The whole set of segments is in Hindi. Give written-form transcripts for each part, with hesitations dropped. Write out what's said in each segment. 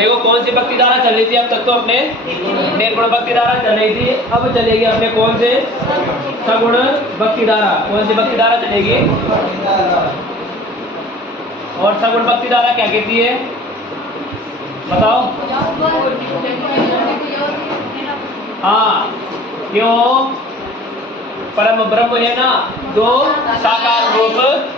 देखो कौन सी भक्ति धारा चल रही थी अब तक, तो अपने निर्गुण भक्ति धारा चल रही थी। अब चलेगी अपने कौन से सगुण भक्ति धारा। कौन सी भक्ति धारा चलेगी? और सगुण भक्ति धारा क्या कहती है बताओ? हाँ, क्यों? परम ब्रह्म है ना, जो साकार रूप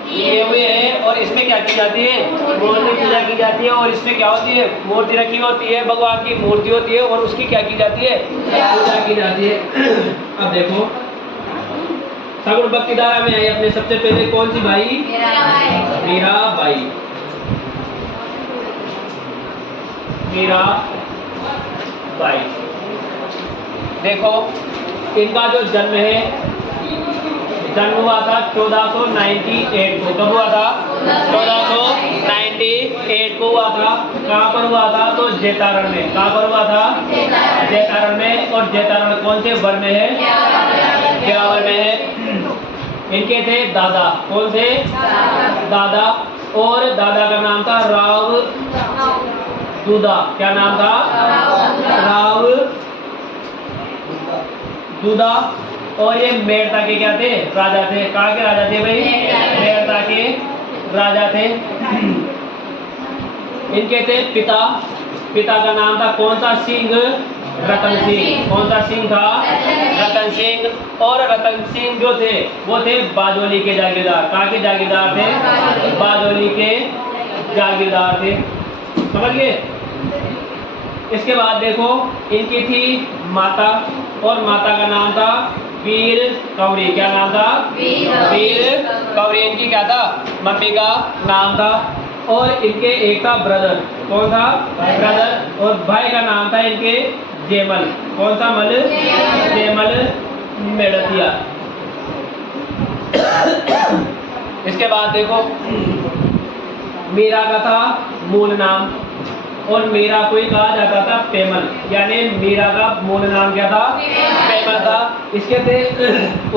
लिए हुए हैं, और इसमें क्या की जाती है? मूर्ति पूजा की जाती है। और इसमें क्या होती है? मूर्ति रखी होती है, भगवान की मूर्ति होती है, और उसकी क्या की जाती है? पूजा की जाती है। अब देखो सगुण भक्ति धारा में आई अपने सबसे पहले कौन सी भाई? मीराबाई। मीराबाई, देखो इनका जो जन्म है, जन्म हुआ था 1498 को। कब हुआ था? 1498 को हुआ था। कहाँ पर हुआ था? तो जैतारण में। कहाँ पर हुआ था? जैतारण में। और जैतारण कौन से वन में है? ब्यावर में है। इनके थे दादा। कौन से? दादा। और दादा का नाम था राव दूधा। क्या नाम था? राव दूधा। और ये मेड़ता के क्या थे? राजा थे। कहाँ के राजा थे भाई? मेड़ता के राजा थे। इनके थे पिता। पिता का नाम था कौन सा? सिंह, रतन सिंह। कौन सा सिंह था? रतन सिंह। और रतन सिंह जो थे वो थे बाजोली के जागीरदार। कहाँ के जागीरदार थे? बाजोली के जागीरदार थे। समझ गए? इसके बाद देखो इनकी थी माता, और माता का नाम था वीर कौरी। क्या नाम था? वीर कौरी। इनकी क्या था? मम्मी का नाम था। और इनके एक था ब्रदर। कौन था? ब्रदर। और भाई का नाम था इनके जेमल। कौन सा मल? जेमल मेड़तिया। इसके बाद देखो मीरा का था मूल नाम, और मीरा को ही कहा जाता था पेमल। यानी मीरा का मूल नाम क्या था? पेमल था। इसके थे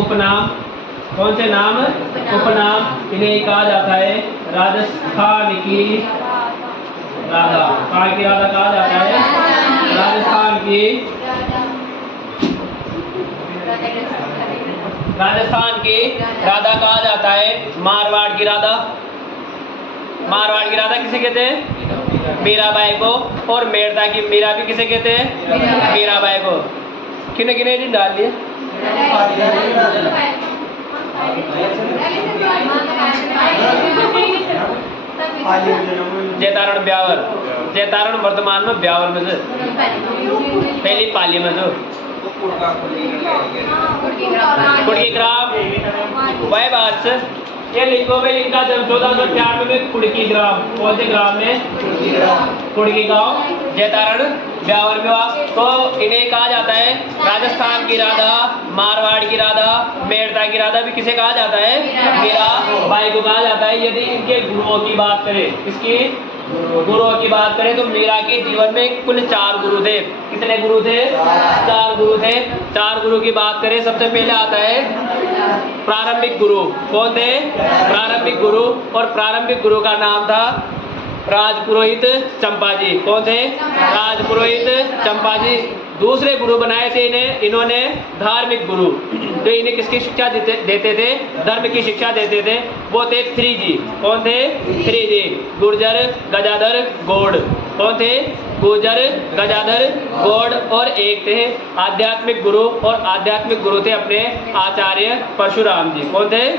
उपनाम। कौन से नाम? उपनाम। इन्हें कहा जाता है राजस्थान की राधा। कहाँ की राधा कहा जाता है? राजस्थान की राधा कहा जाता है। मारवाड़ की राधा। मारवाड़ की राधा किसे कहते हैं? मीराबाई को। और मेड़ता की मीरा भी किसे कहते हैं? मीराबाई को। किने किने डाल दिए? जैतारण ब्यावर। जैतारण वर्तमान में ब्यावर में से पहली पाली में जो कुड़की ग्राम वह बात से ये लिखो भाई। इनका जन्म 1496 में कुड़की ग्राम। कौन से ग्राम में? कुड़की गांव जैतारण ब्यावर में हुआ। तो इन्हें कहा जाता है राजस्थान की राधा, मारवाड़ की राधा, मेड़ता की राधा भी किसे कहा जाता है? मीराबाई को कहा जाता है। यदि इनके गुरुओं की बात करें, इसकी गुरुओं की बात करें, तो मीरा के जीवन में कुल 4 गुरु थे। कितने गुरु थे? 4 गुरु थे। 4 गुरु की बात करें, सबसे पहले आता है प्रारंभिक गुरु। कौन थे? प्रारंभिक गुरु। और प्रारंभिक गुरु का नाम था राजपुरोहित चंपाजी। कौन थे? राजपुरोहित चंपाजी। दूसरे गुरु बनाए थे इन्होंने धार्मिक गुरु, जो इन्हें किसकी शिक्षा देते थे? धर्म की शिक्षा देते थे। वो थे 3G। कौन थे? 3G। गुर्जर गजाधर गौड़। कौन थे? गुर्जर गजाधर गौड़। और एक थे आध्यात्मिक गुरु, और आध्यात्मिक गुरु थे अपने आचार्य परशुराम जी। कौन थे?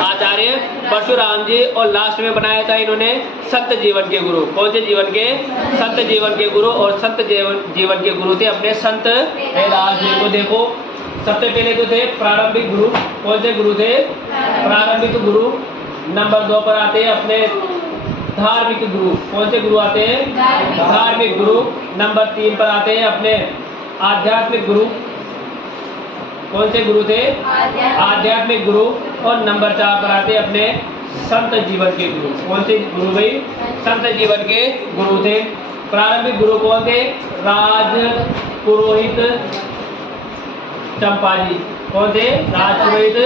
आचार्य परशुराम जी। और लास्ट में बनाया था इन्होंने संत जीवन के गुरु। कौन से जीवन के? संत जीवन के गुरु। और संत जीवन के गुरु थे अपने संत रैदास जी को। देखो सबसे पहले तो थे प्रारंभिक गुरु। कौन से गुरु थे? प्रारंभिक गुरु। नंबर 2 पर आते हैं अपने धार्मिक गुरु। कौन से गुरु आते हैं? धार्मिक गुरु। नंबर 3 पर आते हैं अपने आध्यात्मिक गुरु। कौन से गुरु थे? आध्यात्मिक गुरु। और नंबर 4 पर आते हैं अपने संत जीवन के गुरु। कौन से गुरु भाई? संत जीवन के गुरु थे। प्रारंभिक गुरु कौन थे? राज पुरोहित चंपाजी। कौन थे? राजपुरोहित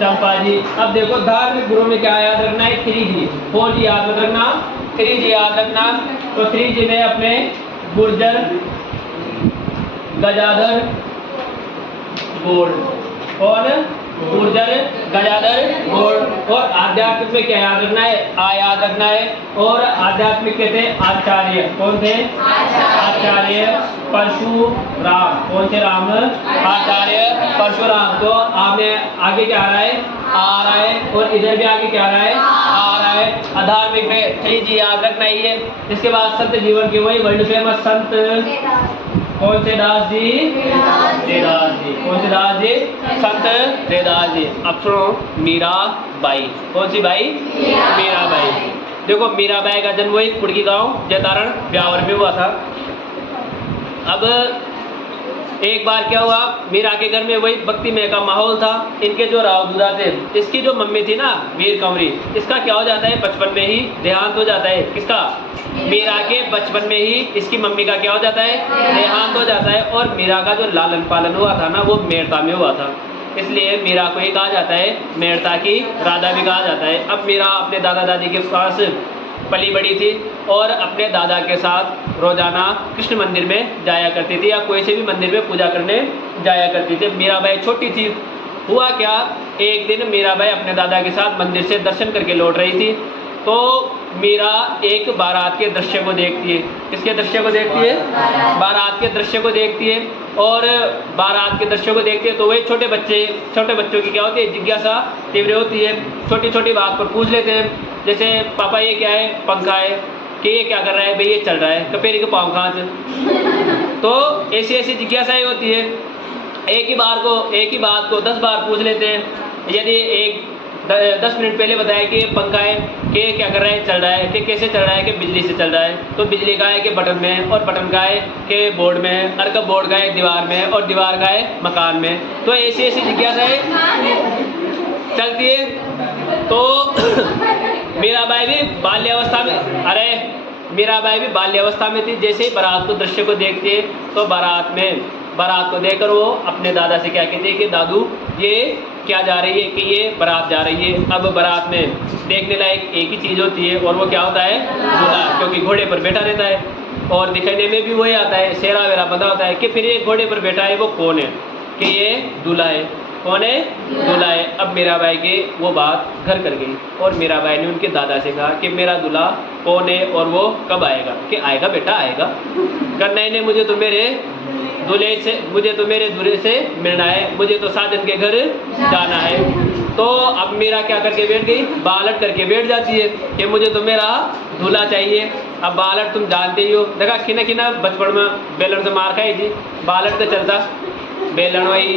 चंपाजी। अब देखो धार्मिक गुरु में क्या याद रखना है? 3G। 4G याद रखना, 3G याद रखना। तो 3G में अपने गुर्जर, गजाधर, गोड़। कौन? गुर्जर, गजाधर, गोड़। और आध्यात्मिक में क्या याद रखना है? आ याद रखना है। और आध्यात्मिक के थे आचार्य। कौन थे? आचार्य परशुराम। कौन से राम? आचार्य परशुराम। तो आपने आगे क्या आ रहा है? आ रहा है। और इधर भी आगे क्या आ रहा है? आ रहा है। अधार्मिक में 3G याद रखना ही है। इसके बाद संत जीवन के वही वर्ल्ड फेमस संत कौन से दास जी? देदास जी। कौन से दास जी? संत देदास जी। अब सुनो, मीराबाई। कौन सी बाई? मीराबाई। देखो मीराबाई का जन्म वही कुड़की गांव जयतारण ब्यावर में हुआ था। अब एक बार क्या हुआ, मीरा के घर में वही भक्तिमय का माहौल था। इनके जो रावदूदा थे, इसकी जो मम्मी थी ना वीर कंवरी, इसका क्या हो जाता है? बचपन में ही देहांत हो जाता है। किसका? मीरा के बचपन में ही इसकी मम्मी का क्या हो जाता है? देहांत हो जाता है। और मीरा का जो लालन पालन हुआ था ना, वो मेड़ता में हुआ था। इसलिए मीरा को ही कहा जाता है मेड़ता की राधा भी कहा जाता है। अब मीरा अपने दादा दादी के पास पली बड़ी थी और अपने दादा के साथ रोजाना कृष्ण मंदिर में जाया करती थी या कोई से भी मंदिर में पूजा करने जाया करती थी। मीराबाई छोटी थी। हुआ क्या, एक दिन मीराबाई अपने दादा के साथ मंदिर से दर्शन करके लौट रही थी, तो मीरा एक बारात के दृश्य को देखती है। किसके दृश्य को देखती है? बारात के दृश्य को देखती है। और बारात के दृश्य को देखती है तो वही छोटे बच्चों की क्या होती है? जिज्ञासा तीव्र होती है। छोटी छोटी बात पर पूछ लेते हैं। जैसे पापा ये क्या है? पंखा है। कि ये क्या कर रहा है? भाई ये चल रहा है। कपेरी के पाँव कहाँ से? तो ऐसी ऐसी जिज्ञासाएं होती है। एक ही बात को 10 बार पूछ लेते हैं। यदि 10 मिनट पहले बताया कि ये पंखा है, कि ये क्या कर रहा है? चल रहा है। कि कैसे चल रहा है? कि बिजली से चल रहा है। तो बिजली का है कि बटन में, और बटन का है कि बोर्ड में, और कब बोर्ड का है? दीवार में, और दीवार का है मकान में। तो ऐसी ऐसी जिज्ञासाएं चलती है। तो मीराबाई भी बाल्यावस्था में थी। जैसे ही बारात को दृश्य को देखती है तो बारात को देखकर वो अपने दादा से क्या कहती है कि दादू ये क्या जा रही है? कि ये बारात जा रही है। अब बारात में देखने लायक एक ही चीज़ होती है और वो क्या होता है? दूल्हा, क्योंकि घोड़े पर बैठा रहता है और दिखने में भी वही आता है, सेहरा वेरा बंधा होता है। कि फिर ये घोड़े पर बैठा है वो कौन है? कि ये दूल्हा है। कौन है? दूल्हा है। अब मीराबाई के वो बात घर कर गई और मीराबाई ने उनके दादा से कहा कि मेरा दूल्हा कौन है और वो कब आएगा? कि आएगा बेटा आएगा। कन्हैया ने मुझे तो मेरे दूल्हे से मिलना है, मुझे तो साजन के घर जाना है। तो अब मीरा क्या करके बैठ गई? बालट करके बैठ जाती है कि मुझे तो मेरा दूल्हा चाहिए। अब बालट तुम जानते ही हो, देखा खिना बचपन में बेलन से मार खाई थी। बालट तो चलता बेलन वही,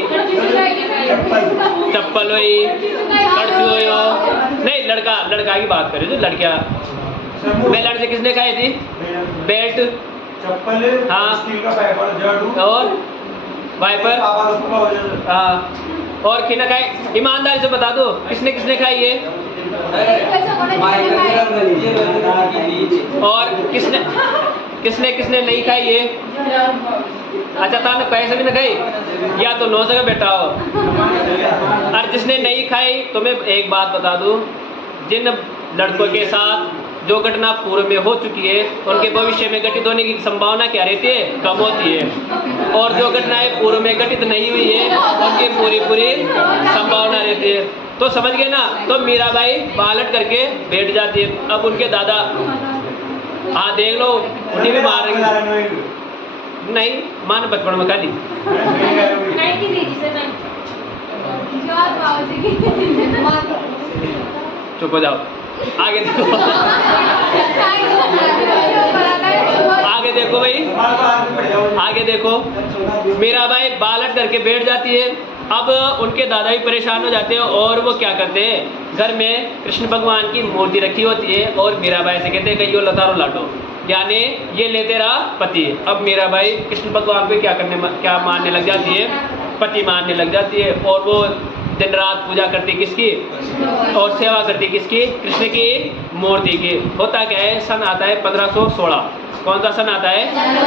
चप्पल वही, कड़छी वही हो। नहीं, लड़का की बात करें तो लड़कियां बेलन से किसने खाई थी? बेल्ट, चप्पल, हाँ, स्टील का पाइप झाड़ू और वाइपर, हाँ, और खिना खाई। ईमानदारी से बता दो किसने किसने खाई है? और किसने किसने नहीं खाई है? अच्छा ताने पैसे भी न खाई या तो 9 जगह बैठा हो। और जिसने नहीं खाई तो मैं एक बात बता दूं, जिन लड़कों के साथ जो घटना पूर्व में हो चुकी है उनके भविष्य में घटित होने की संभावना क्या रहती है? कम होती है। और जो घटनाएं पूर्व में घटित नहीं हुई है उनकी पूरी संभावना रहती है। तो समझ गए ना? तो मीराबाई बालट करके बैठ जाती है। अब उनके दादा, हाँ देख लो, उन्हें भी मार रही नहीं, माँ ने बचपन में खा ली। चुप हो जाओ, आगे देखो। आगे देखो भाई, आगे देखो। मीराबाई बालट करके बैठ जाती है। अब उनके दादा भी परेशान हो जाते हैं और वो क्या करते हैं? घर में कृष्ण भगवान की मूर्ति रखी होती है और मीराबाई से कहते हैं कि यो लतारो लाडो, यानी ये ले तेरा पति। अब मीराबाई कृष्ण भगवान को क्या मानने लग जाती है? पति मानने लग जाती है। और वो दिन रात पूजा करती किसकी और सेवा करती किसकी? कृष्ण की मूर्ति की। होता क्या है? सन आता है 1516। कौन सा सन आता है?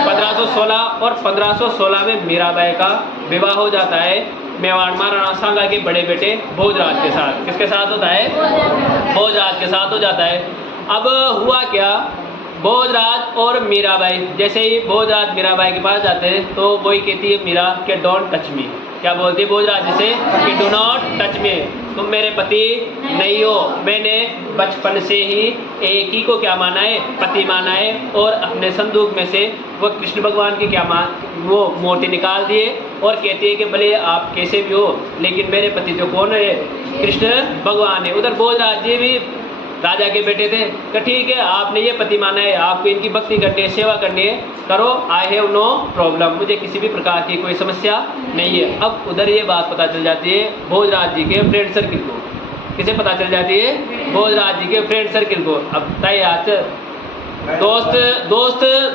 1516। और 1516 में मीराबाई का विवाह हो जाता है मेवाड़ महाराणा सांगा के बड़े बेटे भोजराज के साथ। किसके साथ होता है? भोजराज के साथ हो जाता है। अब हुआ क्या, भोजराज और मीराबाई, जैसे ही भोजराज मीराबाई के पास जाते हैं तो वही कहती है मीरा कि डोंट टच मी। क्या बोलती है भोजराज से कि डू नॉट टच मी, तुम मेरे पति नहीं हो। मैंने बचपन से ही एक ही को क्या माना है, पति माना है। और अपने संदूक में से वो कृष्ण भगवान की क्या वो मूर्ति निकाल दिए और कहती है कि भले आप कैसे भी हो लेकिन मेरे पति तो कौन है, कृष्ण भगवान है। उधर भोजराज जी भी राजा के बेटे थे कि ठीक है आपने ये पति माना है, आपको इनकी भक्ति करनी है, सेवा करनी है, करो, आई हैव नो प्रॉब्लम, मुझे किसी भी प्रकार की कोई समस्या नहीं है। अब उधर ये बात पता चल जाती है भोजराज जी के फ्रेंड सर्किल को। किसे पता चल जाती है? भोजराज जी के फ्रेंड सर्किल को। अब तय आज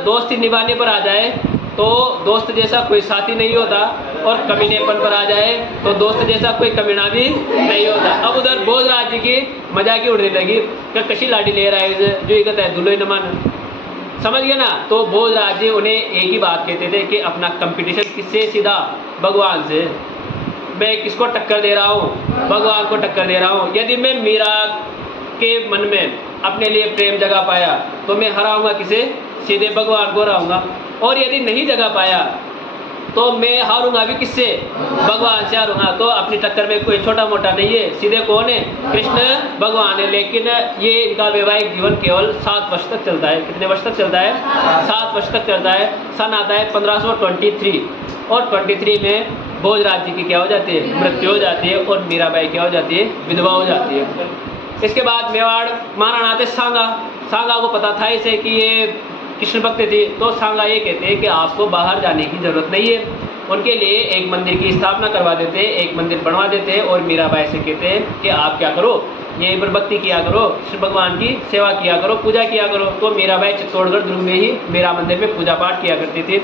दोस्ती निभाने पर आ जाए तो दोस्त जैसा कोई साथी नहीं होता, और कमीनेपन पर आ जाए तो दोस्त जैसा कोई कमीना भी नहीं होता। अब उधर भोजराज जी की मजाक ही उड़ने लगी कि कशी लाडी ले रहा है जो ये कहता है दुल्हन न मान, समझ गए ना। तो भोजराज जी उन्हें एक ही बात कहते थे कि अपना कंपटीशन किससे? सीधा भगवान से। मैं किसको टक्कर दे रहा हूँ? भगवान को टक्कर दे रहा हूँ। यदि मैं मीरा के मन में अपने लिए प्रेम जगा पाया तो मैं हराऊंगा किसे? सीधे भगवान को हराऊंगा। और यदि नहीं जगा पाया तो मैं हारूंगा भी किससे? भगवान से हारूंगा। तो अपनी टक्कर में कोई छोटा मोटा नहीं है, सीधे कौन है? कृष्ण भगवान है। लेकिन ये इनका वैवाहिक जीवन केवल 7 वर्ष तक चलता है। कितने वर्ष तक चलता है? 7 वर्ष तक चलता है। सन आता है 1523 और 23 में भोजराज जी की क्या हो जाती है? मृत्यु हो जाती है और मीराबाई क्या हो जाती है? विधवा हो जाती है। इसके बाद मेवाड़ महाराणा थे सांगा। सांगा को पता था इसे कि ये कृष्ण भक्त थी, तो सांगा ये कहते हैं कि आपको बाहर जाने की जरूरत नहीं है। उनके लिए एक मंदिर की स्थापना करवा देते हैं, एक मंदिर बनवा देते हैं और मीराबाई से कहते हैं कि आप क्या करो, यहीं पर भक्ति किया करो, कृष्ण भगवान की सेवा किया करो, पूजा किया करो। तो मीराबाई चित्तौड़गढ़ दुर्ग में ही मीरा मंदिर में पूजा पाठ किया करती थी,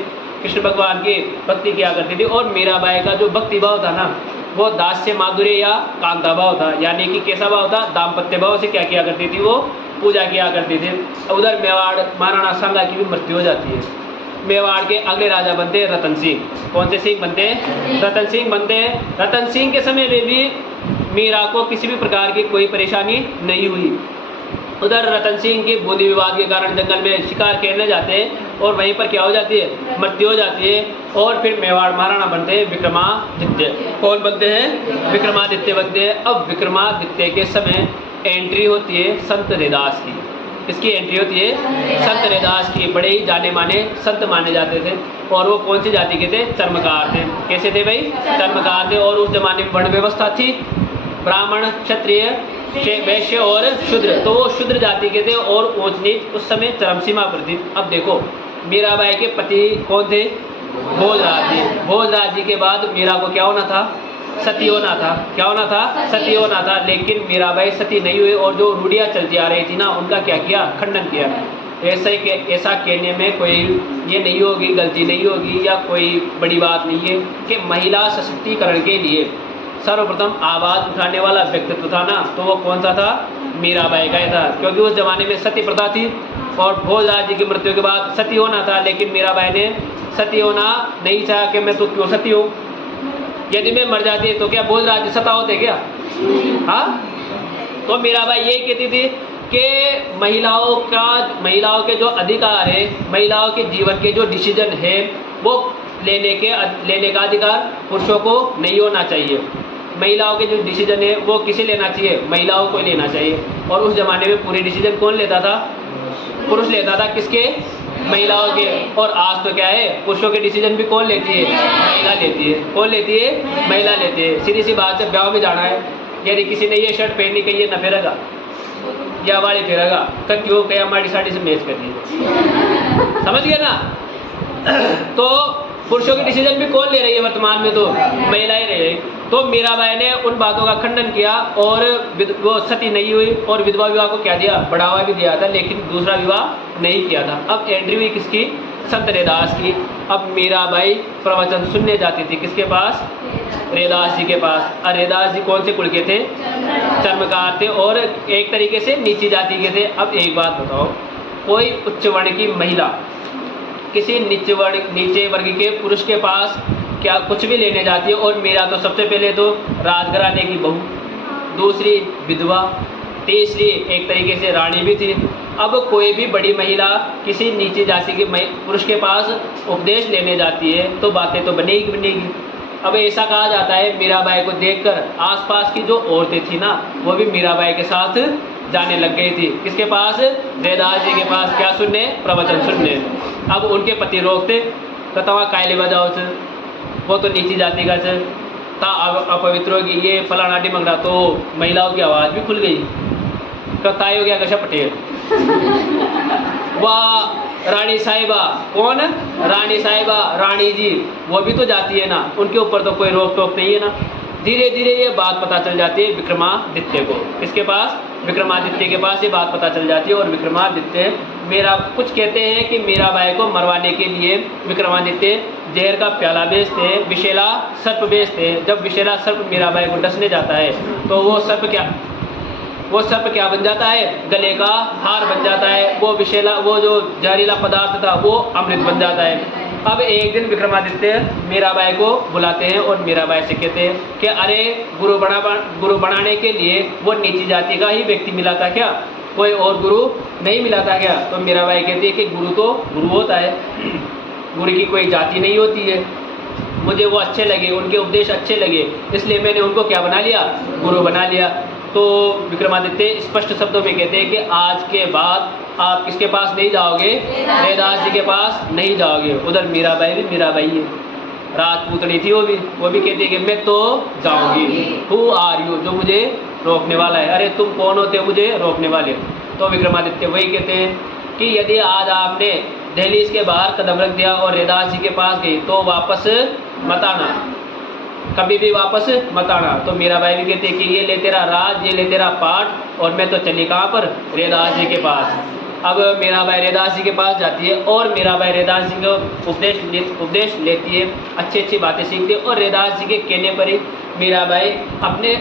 कृष्ण भगवान की भक्ति किया करती थी। और मीराबाई का जो भक्ति भाव था ना वो दास्य माधुर्य या कांता भाव था, यानी कि कैसा भाव था? दाम्पत्य भाव से क्या किया करती थी? वो पूजा किया करती थी। उधर मेवाड़ महाराणा सांगा की भी मृत्यु हो जाती है। मेवाड़ के अगले राजा बनते हैं रतन सिंह। कौन से सिंह बनते हैं? रतन सिंह बनते हैं। रतन सिंह के समय में भी मीरा को किसी भी प्रकार की कोई परेशानी नहीं हुई। उधर रतन सिंह के बूंदी विवाद के कारण जंगल में शिकार खेलने जाते हैं और वहीं पर क्या हो जाती है? मृत्यु हो जाती है। और फिर मेवाड़ महाराणा बनते हैं विक्रमादित्य। कौन बनते हैं? विक्रमादित्य बनते हैं। अब विक्रमादित्य के समय एंट्री होती है संत रैदास की। किसकी एंट्री होती है? संत रैदास की। बड़े ही जाने माने संत माने जाते थे। और वो कौन सी जाति के थे? चर्मकार थे। कैसे थे भाई? चर्मकार थे। और उस जमाने में वर्ण व्यवस्था थी, ब्राह्मण, क्षत्रिय, वैश्य और शूद्र। तो वो शूद्र जाति के थे और ऊंच नीच उस समय चरम सीमा पर थी। अब देखो मीराबाई के पति कौन थे? भोजराज जी। भोजराज जी के बाद मीरा को क्या होना था? सती होना था। क्या होना था? सती होना था। लेकिन मीराबाई सती नहीं हुई और जो रूढ़ियाँ चलती आ रही थी ना उनका क्या किया? खंडन किया। ऐसा कहने में कोई ये नहीं होगी, गलती नहीं होगी या कोई बड़ी बात नहीं है कि महिला सशक्तिकरण के लिए सर्वप्रथम आवाज़ उठाने वाला व्यक्तित्व था ना, तो वो कौन सा था? मीराबाई का ही था। क्योंकि उस जमाने में सती प्रथा थी और भोजराज जी की मृत्यु के बाद सती होना था। लेकिन मीराबाई ने सती होना नहीं चाहा कि मैं तो क्यों सती हूँ, यदि मैं मर जाती तो क्या भोजराज जी सता होते क्या? हाँ। तो मीराबाई ये कहती थी कि महिलाओं के जो अधिकार है, महिलाओं के जीवन के जो डिसीजन है वो लेने का अधिकार पुरुषों को नहीं होना चाहिए। महिलाओं के जो डिसीजन है वो किसे लेना चाहिए? महिलाओं को लेना चाहिए। और उस जमाने में पूरे डिसीजन कौन लेता था? पुरुष लेता था। किसके? महिलाओं के। और आज तो क्या है, पुरुषों के डिसीजन भी कौन लेती है? महिला लेती है। कौन लेती है? महिला लेती है। सीधी सी बात है, ब्याह में जाना है, यदि किसी ने ये शर्ट पहननी कही न फेरेगा या वाली फेरेगा, क्यों कहीं हमारी साड़ी से मैच कर दी, समझ गया ना। तो पुरुषों के डिसीजन भी कौन ले रही है वर्तमान में? तो महिलाएं रह रही। तो मीराबाई ने उन बातों का खंडन किया और वो सती नहीं हुई और विधवा विवाह को क्या दिया? बढ़ावा भी दिया था, लेकिन दूसरा विवाह नहीं किया था। अब एंट्री हुई किसकी? संत रैदास की। अब मीराबाई प्रवचन सुनने जाती थी किसके पास? रैदास जी के पास। और रैदास जी कौन से कुल के थे? चर्मकार थे और एक तरीके से नीची जाति के थे। अब एक बात बताओ, कोई उच्च वर्ण की महिला किसी नीचे वर्ग के पुरुष के पास क्या कुछ भी लेने जाती है? और मीरा तो सबसे पहले तो राजघराने की बहू, दूसरी विधवा, तीसरी एक तरीके से रानी भी थी, अब कोई भी बड़ी महिला किसी नीची जाति के पुरुष के पास उपदेश लेने जाती है तो बातें तो बनेगी बनेगी। अब ऐसा कहा जाता है मीराबाई को देखकर आसपास की जो औरतें थी ना वो भी मीराबाई के साथ जाने लग गई थी। किसके पास? रैदास जी के पास। क्या सुनने? प्रवचन सुनने। अब उनके पति रोकते तो तवा कायले बजाओ से, वो तो नीची जाति का से ता अपवित्र होगी, ये फलाना डिमंगड़ा। तो महिलाओं की आवाज़ भी खुल गई। कताई हो गया कशा पटेल वाह रानी साहिबा। कौन? रानी साहिबा, रानी जी, वो भी तो जाती है ना, उनके ऊपर तो कोई रोक टोक नहीं है ना। धीरे धीरे ये बात पता चल जाती है विक्रमादित्य को। किसके पास? विक्रमादित्य के पास ये बात पता चल जाती है। और विक्रमादित्य मेरा कुछ कहते हैं कि मीराबाई को मरवाने के लिए विक्रमादित्य जहर का प्याला बेचते, विषैला सर्प बेचते। जब विषैला सर्प मीराबाई को डसने जाता है तो वो सर्प क्या बन जाता है? गले का हार बन जाता है। वो विषैला, वो जो जहरीला पदार्थ था वो अमृत बन जाता है। अब एक दिन विक्रमादित्य मीराबाई को बुलाते हैं और मीराबाई से कहते हैं कि अरे गुरु बनाने के लिए वो नीची जाति का ही व्यक्ति मिला था क्या? कोई और गुरु नहीं मिला था क्या? तो मीराबाई कहती है कि गुरु तो गुरु होता है, गुरु की कोई जाति नहीं होती है। मुझे वो अच्छे लगे, उनके उपदेश अच्छे लगे, इसलिए मैंने उनको क्या बना लिया? गुरु बना लिया। तो विक्रमादित्य स्पष्ट शब्दों में कहते हैं कि आज के बाद आप किसके पास नहीं जाओगे? रैदास जी के पास नहीं जाओगे। उधर मीराबाई भी मीराबाई है, राजपूतनी थी वो भी कहती है कि मैं तो जाऊंगी। हु आर यू, जो मुझे रोकने वाला है? अरे तुम कौन होते हो मुझे रोकने वाले? तो विक्रमादित्य वही कहते हैं कि यदि आज आपने दहलीज के बाहर कदम रख दिया और रैदास जी के पास गई तो वापस मत आना, कभी भी वापस मत आना। तो मीराबाई भी कहती है कि ये ले तेरा राज, ये ले तेरा पाठ, और मैं तो चली कहाँ पर? रैदास जी के पास। अब मीराबाई रैदास जी के पास जाती है और मीराबाई रैदास जी को उपदेश लेती है, अच्छी अच्छी बातें सीखती है। और रैदास जी के कहने पर ही मीराबाई अपने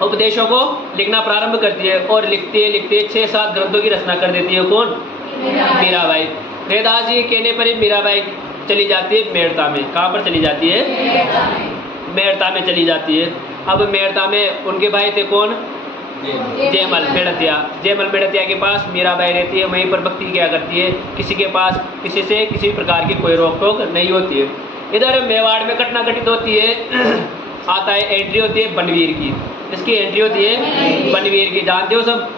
उपदेशों को लिखना प्रारंभ करती है और लिखते 6-7 ग्रंथों की रचना कर देती है। कौन? मीराबाई। रैदास जी के कहने पर ही मीराबाई चली जाती है मेड़ता में। कहाँ पर चली जाती है? मेड़ता में चली जाती है। अब मेड़ता में उनके भाई थे कौन? जयमल मेड़तिया के पास मीराबाई रहती है, वहीं पर भक्ति किया करती है। किसी के पास किसी से किसी प्रकार की कोई रोक टोक नहीं होती है। इधर मेवाड़ में घटना घटित होती है, आता है एंट्री होती है बनवीर की। इसकी एंट्री होती है बनवीर की। जानते हो सब?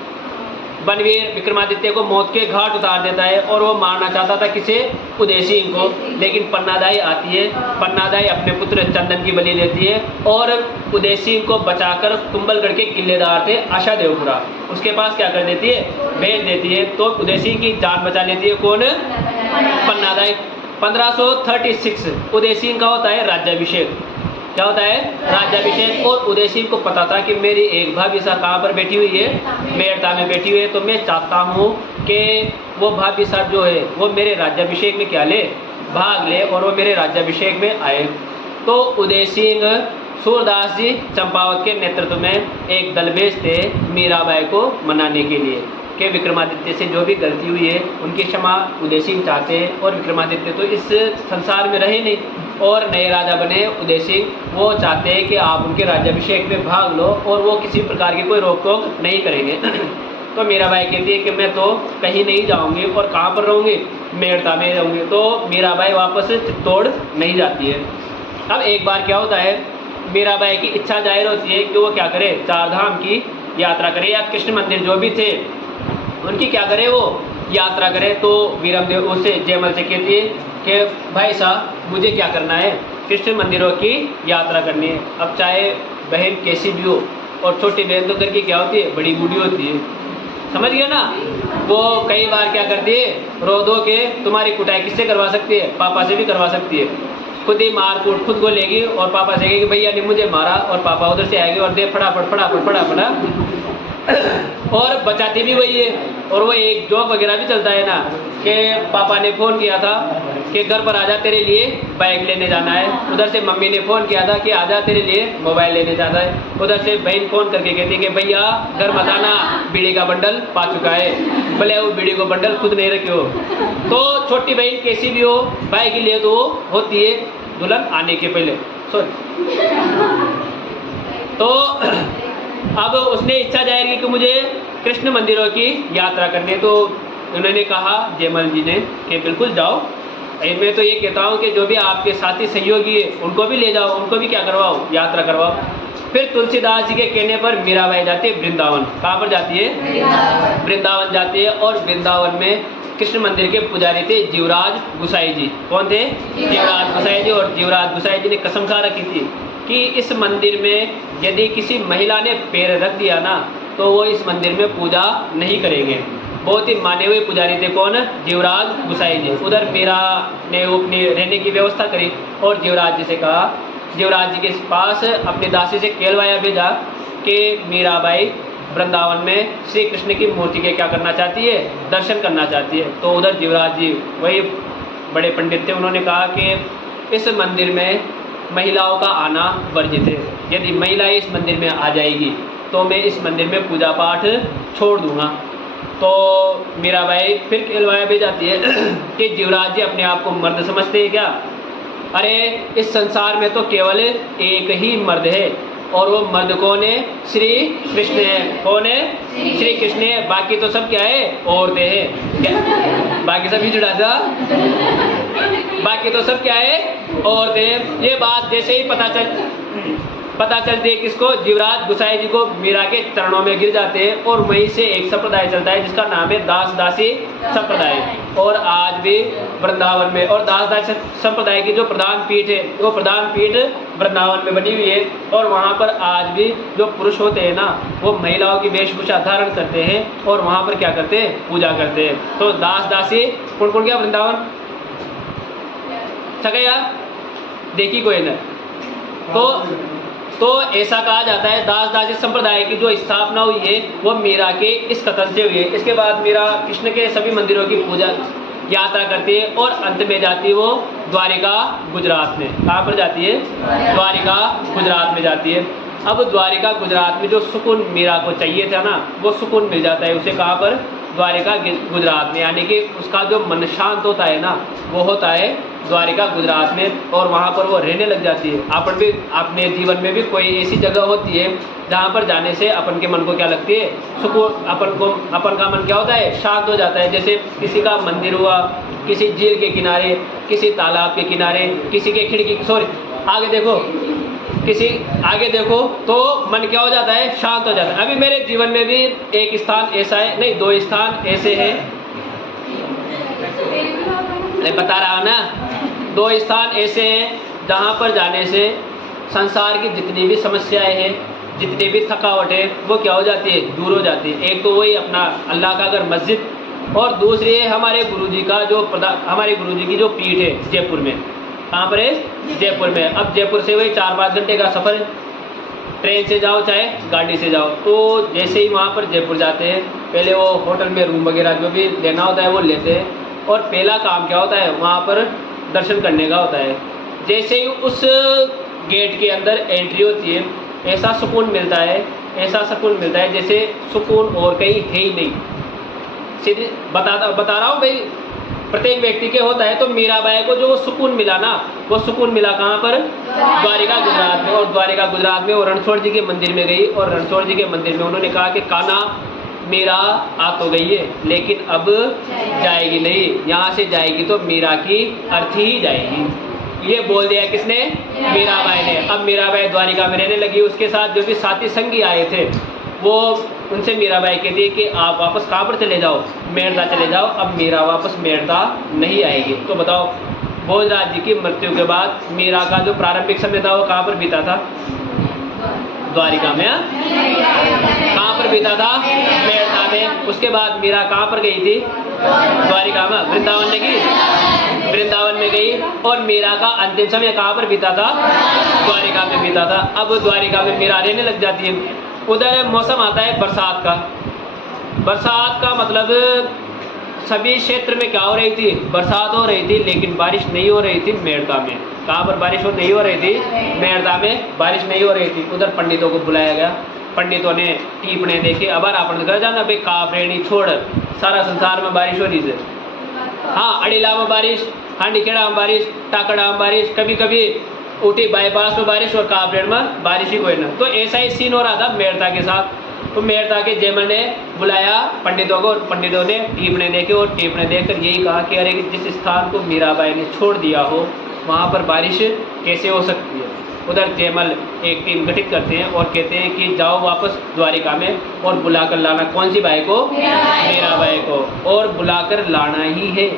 बनवीर विक्रमादित्य को मौत के घाट उतार देता है और वो मारना चाहता था किसे? उदय सिंह को। लेकिन पन्नादाई आती है, पन्नादाई अपने पुत्र चंदन की बलि देती है और उदय सिंह को बचाकर कुंभलगढ़ के किलेदार थे आशा देवपुरा, उसके पास क्या कर देती है? भेज देती है। तो उदय सिंह की जान बचा लेती है कौन? पन्नादाई। 1536 उदय सिंह का होता है राज्याभिषेक। क्या होता है? राज्याभिषेक। और उदय सिंह को पता था कि मेरी एक भाभी सा कहाँ पर बैठी हुई है? मेड़ता में बैठी हुई है। तो मैं चाहता हूँ कि वो भाभी साहब जो है वो मेरे राज्याभिषेक में क्या ले? भाग ले, और वो मेरे राज्याभिषेक में आए। तो उदय सिंह सूरदास जी चंपावत के नेतृत्व में एक दल भेजते मीराबाई को मनाने के लिए कि विक्रमादित्य से जो भी गलती हुई है उनकी क्षमा उदय सिंह चाहते हैं। और विक्रमादित्य तो इस संसार में रहे नहीं और नए राजा बने उदय सिंह, वो चाहते हैं कि आप उनके राज्याभिषेक में भाग लो और वो किसी प्रकार की कोई रोक टोक नहीं करेंगे। तो मीराबाई कहती है कि मैं तो कहीं नहीं जाऊंगी। और कहाँ पर रहूँगी? मेड़ता में रहूँगी। तो मीराबाई वापस चित्तौड़ नहीं जाती है। अब एक बार क्या होता है, मीराबाई की इच्छा जाहिर होती है कि वो क्या करे? 4 धाम की यात्रा करे, या कृष्ण मंदिर जो भी थे उनकी क्या करे? वो यात्रा करे। तो वीरमदेव उससे जयमल से कहती है कि भाई साहब मुझे क्या करना है? कृष्ण मंदिरों की यात्रा करनी है। अब चाहे बहन कैसी भी हो, और छोटी बहन तो करके क्या होती है? बड़ी बूढ़ी होती है, समझ गया ना? वो कई बार क्या करती है? रो धो के तुम्हारी कुटाई किससे करवा सकती है? पापा से भी करवा सकती है। खुद ही मार कूट खुद को लेगी और पापा से कहेगी भैया ने मुझे मारा, और पापा उधर से आएंगे और दे फटाफट और बचाती भी वही है। और वो एक जोक वगैरह भी चलता है ना कि पापा ने फ़ोन किया था कि घर पर आजा तेरे लिए बाइक लेने जाना है। उधर से मम्मी ने फ़ोन किया था कि आजा तेरे लिए मोबाइल लेने जाना है। उधर से बहन फ़ोन करके कहती है कि भैया घर मत आना, बीड़ी का बंडल पा चुका है, भले वो बीड़ी को बंडल खुद नहीं रखे हो। तो छोटी बहन कैसी भी हो, भाई के लिए तो होती है दुल्हन आने के पहले। सॉरी। तो अब उसने इच्छा जाहिर की कि मुझे कृष्ण मंदिरों की यात्रा करनी है। तो उन्होंने कहा जयमल जी ने कि बिल्कुल जाओ, मैं तो ये कहता हूँ कि जो भी आपके साथी सहयोगी है उनको भी ले जाओ, उनको भी क्या करवाओ, यात्रा करवाओ। फिर तुलसीदास जी के कहने पर मीराबाई जाती है वृंदावन। कहाँ पर जाती है? वृंदावन जाती है। और वृंदावन में कृष्ण मंदिर के पुजारी थे जीवराज गुसाई जी। कौन थे? जीवराज गुसाई जी। और जीवराज गुसाई जी ने कसम खा रखी थी कि इस मंदिर में यदि किसी महिला ने पैर रख दिया ना तो वो इस मंदिर में पूजा नहीं करेंगे। बहुत ही माने हुए पुजारी थे। कौन? जीवराज गुसाई जी। उधर मीरा ने अपने रहने की व्यवस्था करी और जीवराज जी से कहा, जीवराज जी के पास अपने दासी से कहलवाया भेजा कि मीराबाई वृंदावन में श्री कृष्ण की मूर्ति के क्या करना चाहती है? दर्शन करना चाहती है। तो उधर जीवराज जी वही बड़े पंडित थे, उन्होंने कहा कि इस मंदिर में महिलाओं का आना वर्जित है। यदि महिलाएं इस मंदिर में आ जाएगी तो मैं इस मंदिर में पूजा पाठ छोड़ दूंगा। तो मीराबाई फिर कहलवाया भी जाती है कि जीवराज जी अपने आप को मर्द समझते हैं क्या? अरे इस संसार में तो केवल एक ही मर्द है और वो मर्द कौन है? श्री कृष्ण है। कौन है? श्री कृष्ण है। बाकी तो सब क्या है? औरतें हैं। क्या बाकी सब ही जुड़ा था? बाकी तो सब क्या है? औरतें। ये बात जैसे ही पता चलती है किसको? जीवराज गुसाई जी को मीरा के चरणों में गिर जाते हैं। और वहीं से एक संप्रदाय चलता है जिसका नाम है दास दासी संप्रदाय। और आज भी वृंदावन में और दास दासी संप्रदाय की जो प्रधान पीठ है वो प्रधान पीठ वृंदावन में बनी हुई है। और वहाँ पर आज भी जो पुरुष होते हैं ना वो महिलाओं की वेशभूषा धारण करते हैं और वहाँ पर क्या करते हैं? पूजा करते हैं। तो दास दासी कौन कौन गया वृंदावन? सगया देखी कोई न। तो ऐसा कहा जाता है दास दासी संप्रदाय की जो स्थापना हुई है वो मीरा के इस कथन से हुई है। इसके बाद मीरा कृष्ण के सभी मंदिरों की पूजा यात्रा करती है और अंत में जाती है वो द्वारिका गुजरात में। कहाँ पर जाती है? द्वारिका गुजरात में जाती है। अब द्वारिका गुजरात में जो सुकून मीरा को चाहिए था ना वो सुकून मिल जाता है उसे। कहाँ पर? द्वारिका गुजरात में। यानी कि उसका जो मन शांत होता है ना वो होता है द्वारिका गुजरात में। और वहाँ पर वो रहने लग जाती है। अपन भी अपने जीवन में भी कोई ऐसी जगह होती है जहाँ पर जाने से अपन के मन को क्या लगती है? सुकून। अपन का मन क्या होता है? शांत हो जाता है। जैसे किसी का मंदिर हुआ, किसी झील के किनारे, किसी तालाब के किनारे, किसी के खिड़की आगे देखो, किसी आगे देखो तो मन क्या हो जाता है? शांत हो जाता है। अभी मेरे जीवन में भी एक स्थान ऐसा है, नहीं 2 स्थान ऐसे हैं, मैं बता रहा हूँ ना, 2 स्थान ऐसे हैं जहाँ पर जाने से संसार की जितनी भी समस्याएं हैं, जितनी भी थकावट है वो क्या हो जाती है? दूर हो जाती है। एक तो वही अपना अल्लाह का घर मस्जिद, और दूसरी है हमारे गुरुजी का जो हमारे गुरुजी की जो पीठ है जयपुर में। कहाँ पर है? जयपुर में। अब जयपुर से वही 4-5 घंटे का सफ़र है, ट्रेन से जाओ चाहे गाड़ी से जाओ। तो जैसे ही वहाँ पर जयपुर जाते हैं पहले वो होटल में रूम वगैरह जो भी लेना होता है वो लेते हैं। और पहला काम क्या होता है? वहाँ पर दर्शन करने का होता है। जैसे ही उस गेट के अंदर एंट्री होती है ऐसा सुकून मिलता है, ऐसा सुकून मिलता है जैसे सुकून और कहीं है ही नहीं। सीधे बता रहा हूँ भाई, प्रत्येक व्यक्ति के होता है। तो मीराबाई को जो वो सुकून मिला ना वो सुकून मिला कहाँ पर? द्वारिका गुजरात में। और द्वारिका गुजरात में वो रणछोड़ जी के मंदिर में गई और रणछोड़ जी के मंदिर में उन्होंने कहा कि कान्हा मीरा आ तो गई है लेकिन अब जाएगी नहीं, यहाँ से जाएगी तो मीरा की अर्थी ही जाएगी। ये बोल दिया किसने? मीराबाई ने। अब मीराबाई द्वारिका में रहने लगी। उसके साथ जो भी साथी संगी आए थे वो उनसे मीराबाई कहती है कि आप वापस कहाँ पर चले जाओ? मेड़ता चले जाओ। अब मीरा वापस मेड़ता नहीं आएगी। तो बताओ भोजराज जी की मृत्यु के बाद मीरा का जो प्रारंभिक समय था वो कहाँ पर बीता था? द्वारिका में। कहाँ पर बीता था? मेड़ता में। उसके बाद मीरा कहाँ पर गई थी? द्वारिका में। वृंदावन में गई, वृंदावन में गई। और मीरा का अंतिम समय कहाँ पर बीता था? द्वारिका में बीता था। अब द्वारिका में मीरा रहने लग जाती है। उधर मौसम आता है बरसात का। बरसात का मतलब सभी क्षेत्र में क्या हो रही थी? बरसात हो रही थी लेकिन बारिश नहीं हो रही थी मेड़ता में। कहाँ पर बारिश नहीं हो रही थी? मेड़ता में बारिश नहीं हो रही थी। उधर पंडितों को बुलाया गया। पंडितों ने टीपने देखे, अब आपने कर जाना भाई काफ रेणी छोड़, सारा संसार में बारिश हो रही है। हाँ, अड़ीला में बारिश, हांडी खेड़ा में बारिश, टाकड़ा में बारिश, कभी कभी ऊटी बाईपास में बारिश और कापरेड में बारिश ही कोई ना। तो ऐसा ही सीन हो रहा था मेड़ता के साथ। तो मेड़ता के जयमल ने बुलाया पंडितों को और पंडितों ने टीप ने देखे और टीप ने देखकर यही कहा कि अरे जिस स्थान को मीराबाई ने छोड़ दिया हो वहाँ पर बारिश कैसे हो सकती है। उधर जयमल एक टीम गठित करते हैं और कहते हैं कि जाओ वापस द्वारिका में और बुलाकर लाना कौन सी बाई को, मीराबाई को, और बुलाकर लाना ही है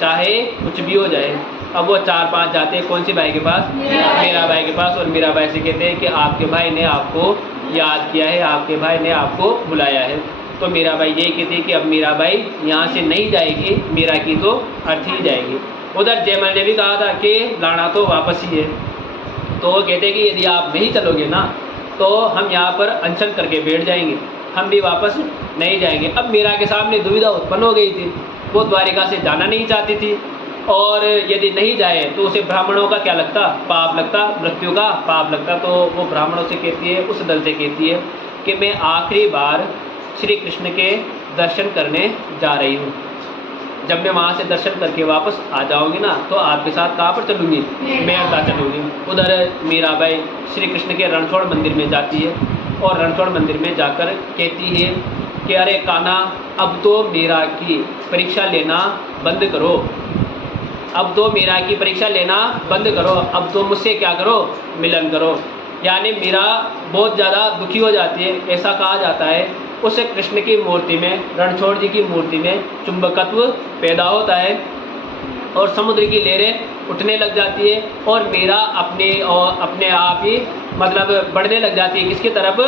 चाहे कुछ भी हो जाए। अब वो 4-5 जाते हैं कौन सी बाई के पास, मीराबाई के पास, और मीराबाई से कहते हैं कि आपके भाई ने आपको याद किया है, आपके भाई ने आपको बुलाया है। तो मीराबाई यही कहती है कि अब मीराबाई यहाँ से नहीं जाएगी, मीरा की तो अर्थी जाएगी। उधर जयमल ने भी कहा था कि लाना तो वापस ही है। तो वो कहते हैं कि यदि आप नहीं चलोगे ना तो हम यहाँ पर अनशन करके बैठ जाएंगे, हम भी वापस नहीं जाएंगे। अब मीरा के सामने दुविधा उत्पन्न हो गई थी, वो द्वारिका से जाना नहीं चाहती थी और यदि नहीं जाए तो उसे ब्राह्मणों का क्या लगता, पाप लगता, मृत्यु का पाप लगता। तो वो ब्राह्मणों से कहती है, उस दल से कहती है कि मैं आखिरी बार श्री कृष्ण के दर्शन करने जा रही हूँ, जब मैं वहाँ से दर्शन करके वापस आ जाऊँगी ना तो आपके साथ कहाँ पर चलूँगी, मेड़ता चलूँगी। उधर मीराबाई श्री कृष्ण के रणछोड़ मंदिर में जाती है और रणछोड़ मंदिर में जाकर कहती है कि अरे कान्हा, अब तो मीरा की परीक्षा लेना बंद करो, अब तो मीरा की परीक्षा लेना बंद करो, अब तो मुझसे क्या करो, मिलन करो। यानी मीरा बहुत ज़्यादा दुखी हो जाती है। ऐसा कहा जाता है उस कृष्ण की मूर्ति में, रणछोड़ जी की मूर्ति में चुंबकत्व पैदा होता है और समुद्र की लहरें उठने लग जाती है और मीरा अपने आप ही मतलब बढ़ने लग जाती है। किसकी तरफ,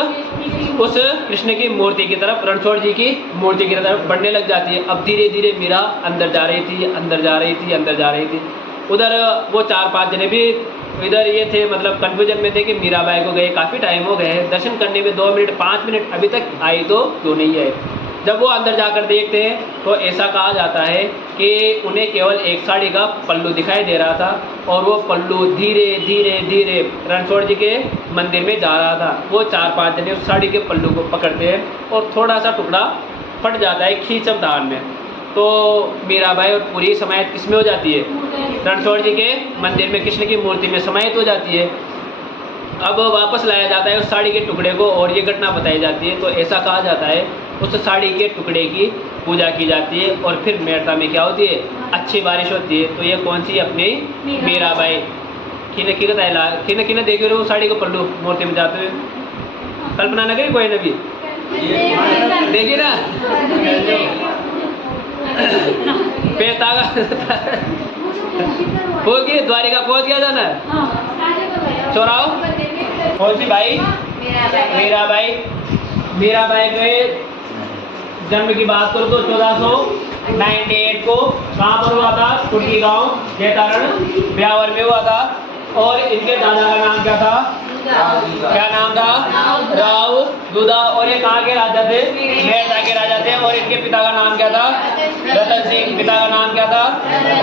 उस कृष्ण की मूर्ति की तरफ, रणछोड़ जी की मूर्ति की तरफ बढ़ने लग जाती है। अब धीरे धीरे मीरा अंदर जा रही थी, अंदर जा रही थी, अंदर जा रही थी। उधर वो 4-5 जने भी इधर ये थे, मतलब कन्फ्यूजन में थे कि मीराबाई को गए काफ़ी टाइम हो गए हैं, दर्शन करने में 2 मिनट 5 मिनट अभी तक आई तो क्यों नहीं आए। जब वो अंदर जाकर देखते हैं तो ऐसा कहा जाता है कि उन्हें केवल एक साड़ी का पल्लू दिखाई दे रहा था और वो पल्लू धीरे धीरे धीरे रणछोड़ जी के मंदिर में जा रहा था। वो 4-5 जने उस साड़ी के पल्लू को पकड़ते हैं और थोड़ा सा टुकड़ा फट जाता है खींचम दान में। तो मीराबाई और पूरी समाहित किस में हो जाती है, रणछोड़ जी के मंदिर में कृष्ण की मूर्ति में समाहित हो जाती है। अब वापस लाया जाता है उस साड़ी के टुकड़े को और ये घटना बताई जाती है। तो ऐसा कहा जाता है उस साड़ी के टुकड़े की पूजा की जाती है और फिर मेड़ता में क्या होती है, अच्छी बारिश होती है। तो ये कौन सी, अपनी मीराबाई। किने देखे रहे साड़ी को पल्लू मूर्ति में जाते हुए, कल्पना न करी कोई न भी देखिए ना पहुँच गए, द्वारिका पहुँच गया था ना। चौराहो कौन सी भाई, मीराबाई। मीराबाई के जन्म की बात करो तो 1498 को कहाँ पर हुआ था, कुड़की गांव जैतारण ब्यावर में हुआ था। और इनके दादा का नाम क्या था, क्या नाम था, राव दुदा। और ये कहाँ के राजा थे, मेड़ता के राजा थे। और इनके पिता का नाम क्या था, रतन सिंह। पिता का नाम क्या था,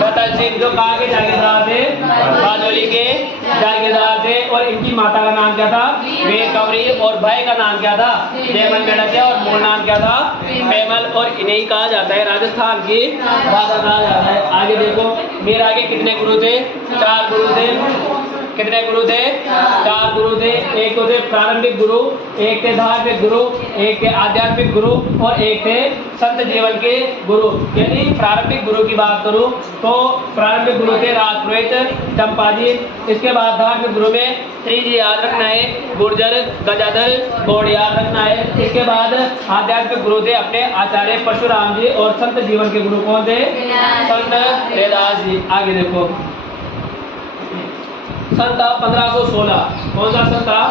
रतन सिंह, जो कहाँ के जागीरदार थे, बाजोली के जागीरदार थे। और इनकी माता का नाम क्या था, वीर कंवरी। और भाई का नाम क्या था, जयमल मेड़ता। और मूल नाम क्या था, पेमल। और इन्हें कहा जाता है राजस्थान की राजा कहा जाता है। आगे देखो मीरा के कितने गुरु थे, 4 गुरु थे। कितने गुरु थे, 4 गुरु थे। एक तो थे प्रारंभिक गुरु, एक थे धार्मिक गुरु, एक थे आध्यात्मिक गुरु और एक थे संत जीवन के गुरु। यदि प्रारंभिक गुरु की बात करूं तो प्रारंभिक गुरु थे राजपुरोहित चंपा जी। इसके बाद धार्मिक गुरु में श्री जी याद रखना है, गुर्जर गजाधर गौड़ याद रखना है। इसके बाद आध्यात्मिक गुरु थे अपने आचार्य परशुराम जी। और संत जीवन के गुरु कौन थे, संत रैदास जी। आगे देखो सन था 1516। कौन सा सन था,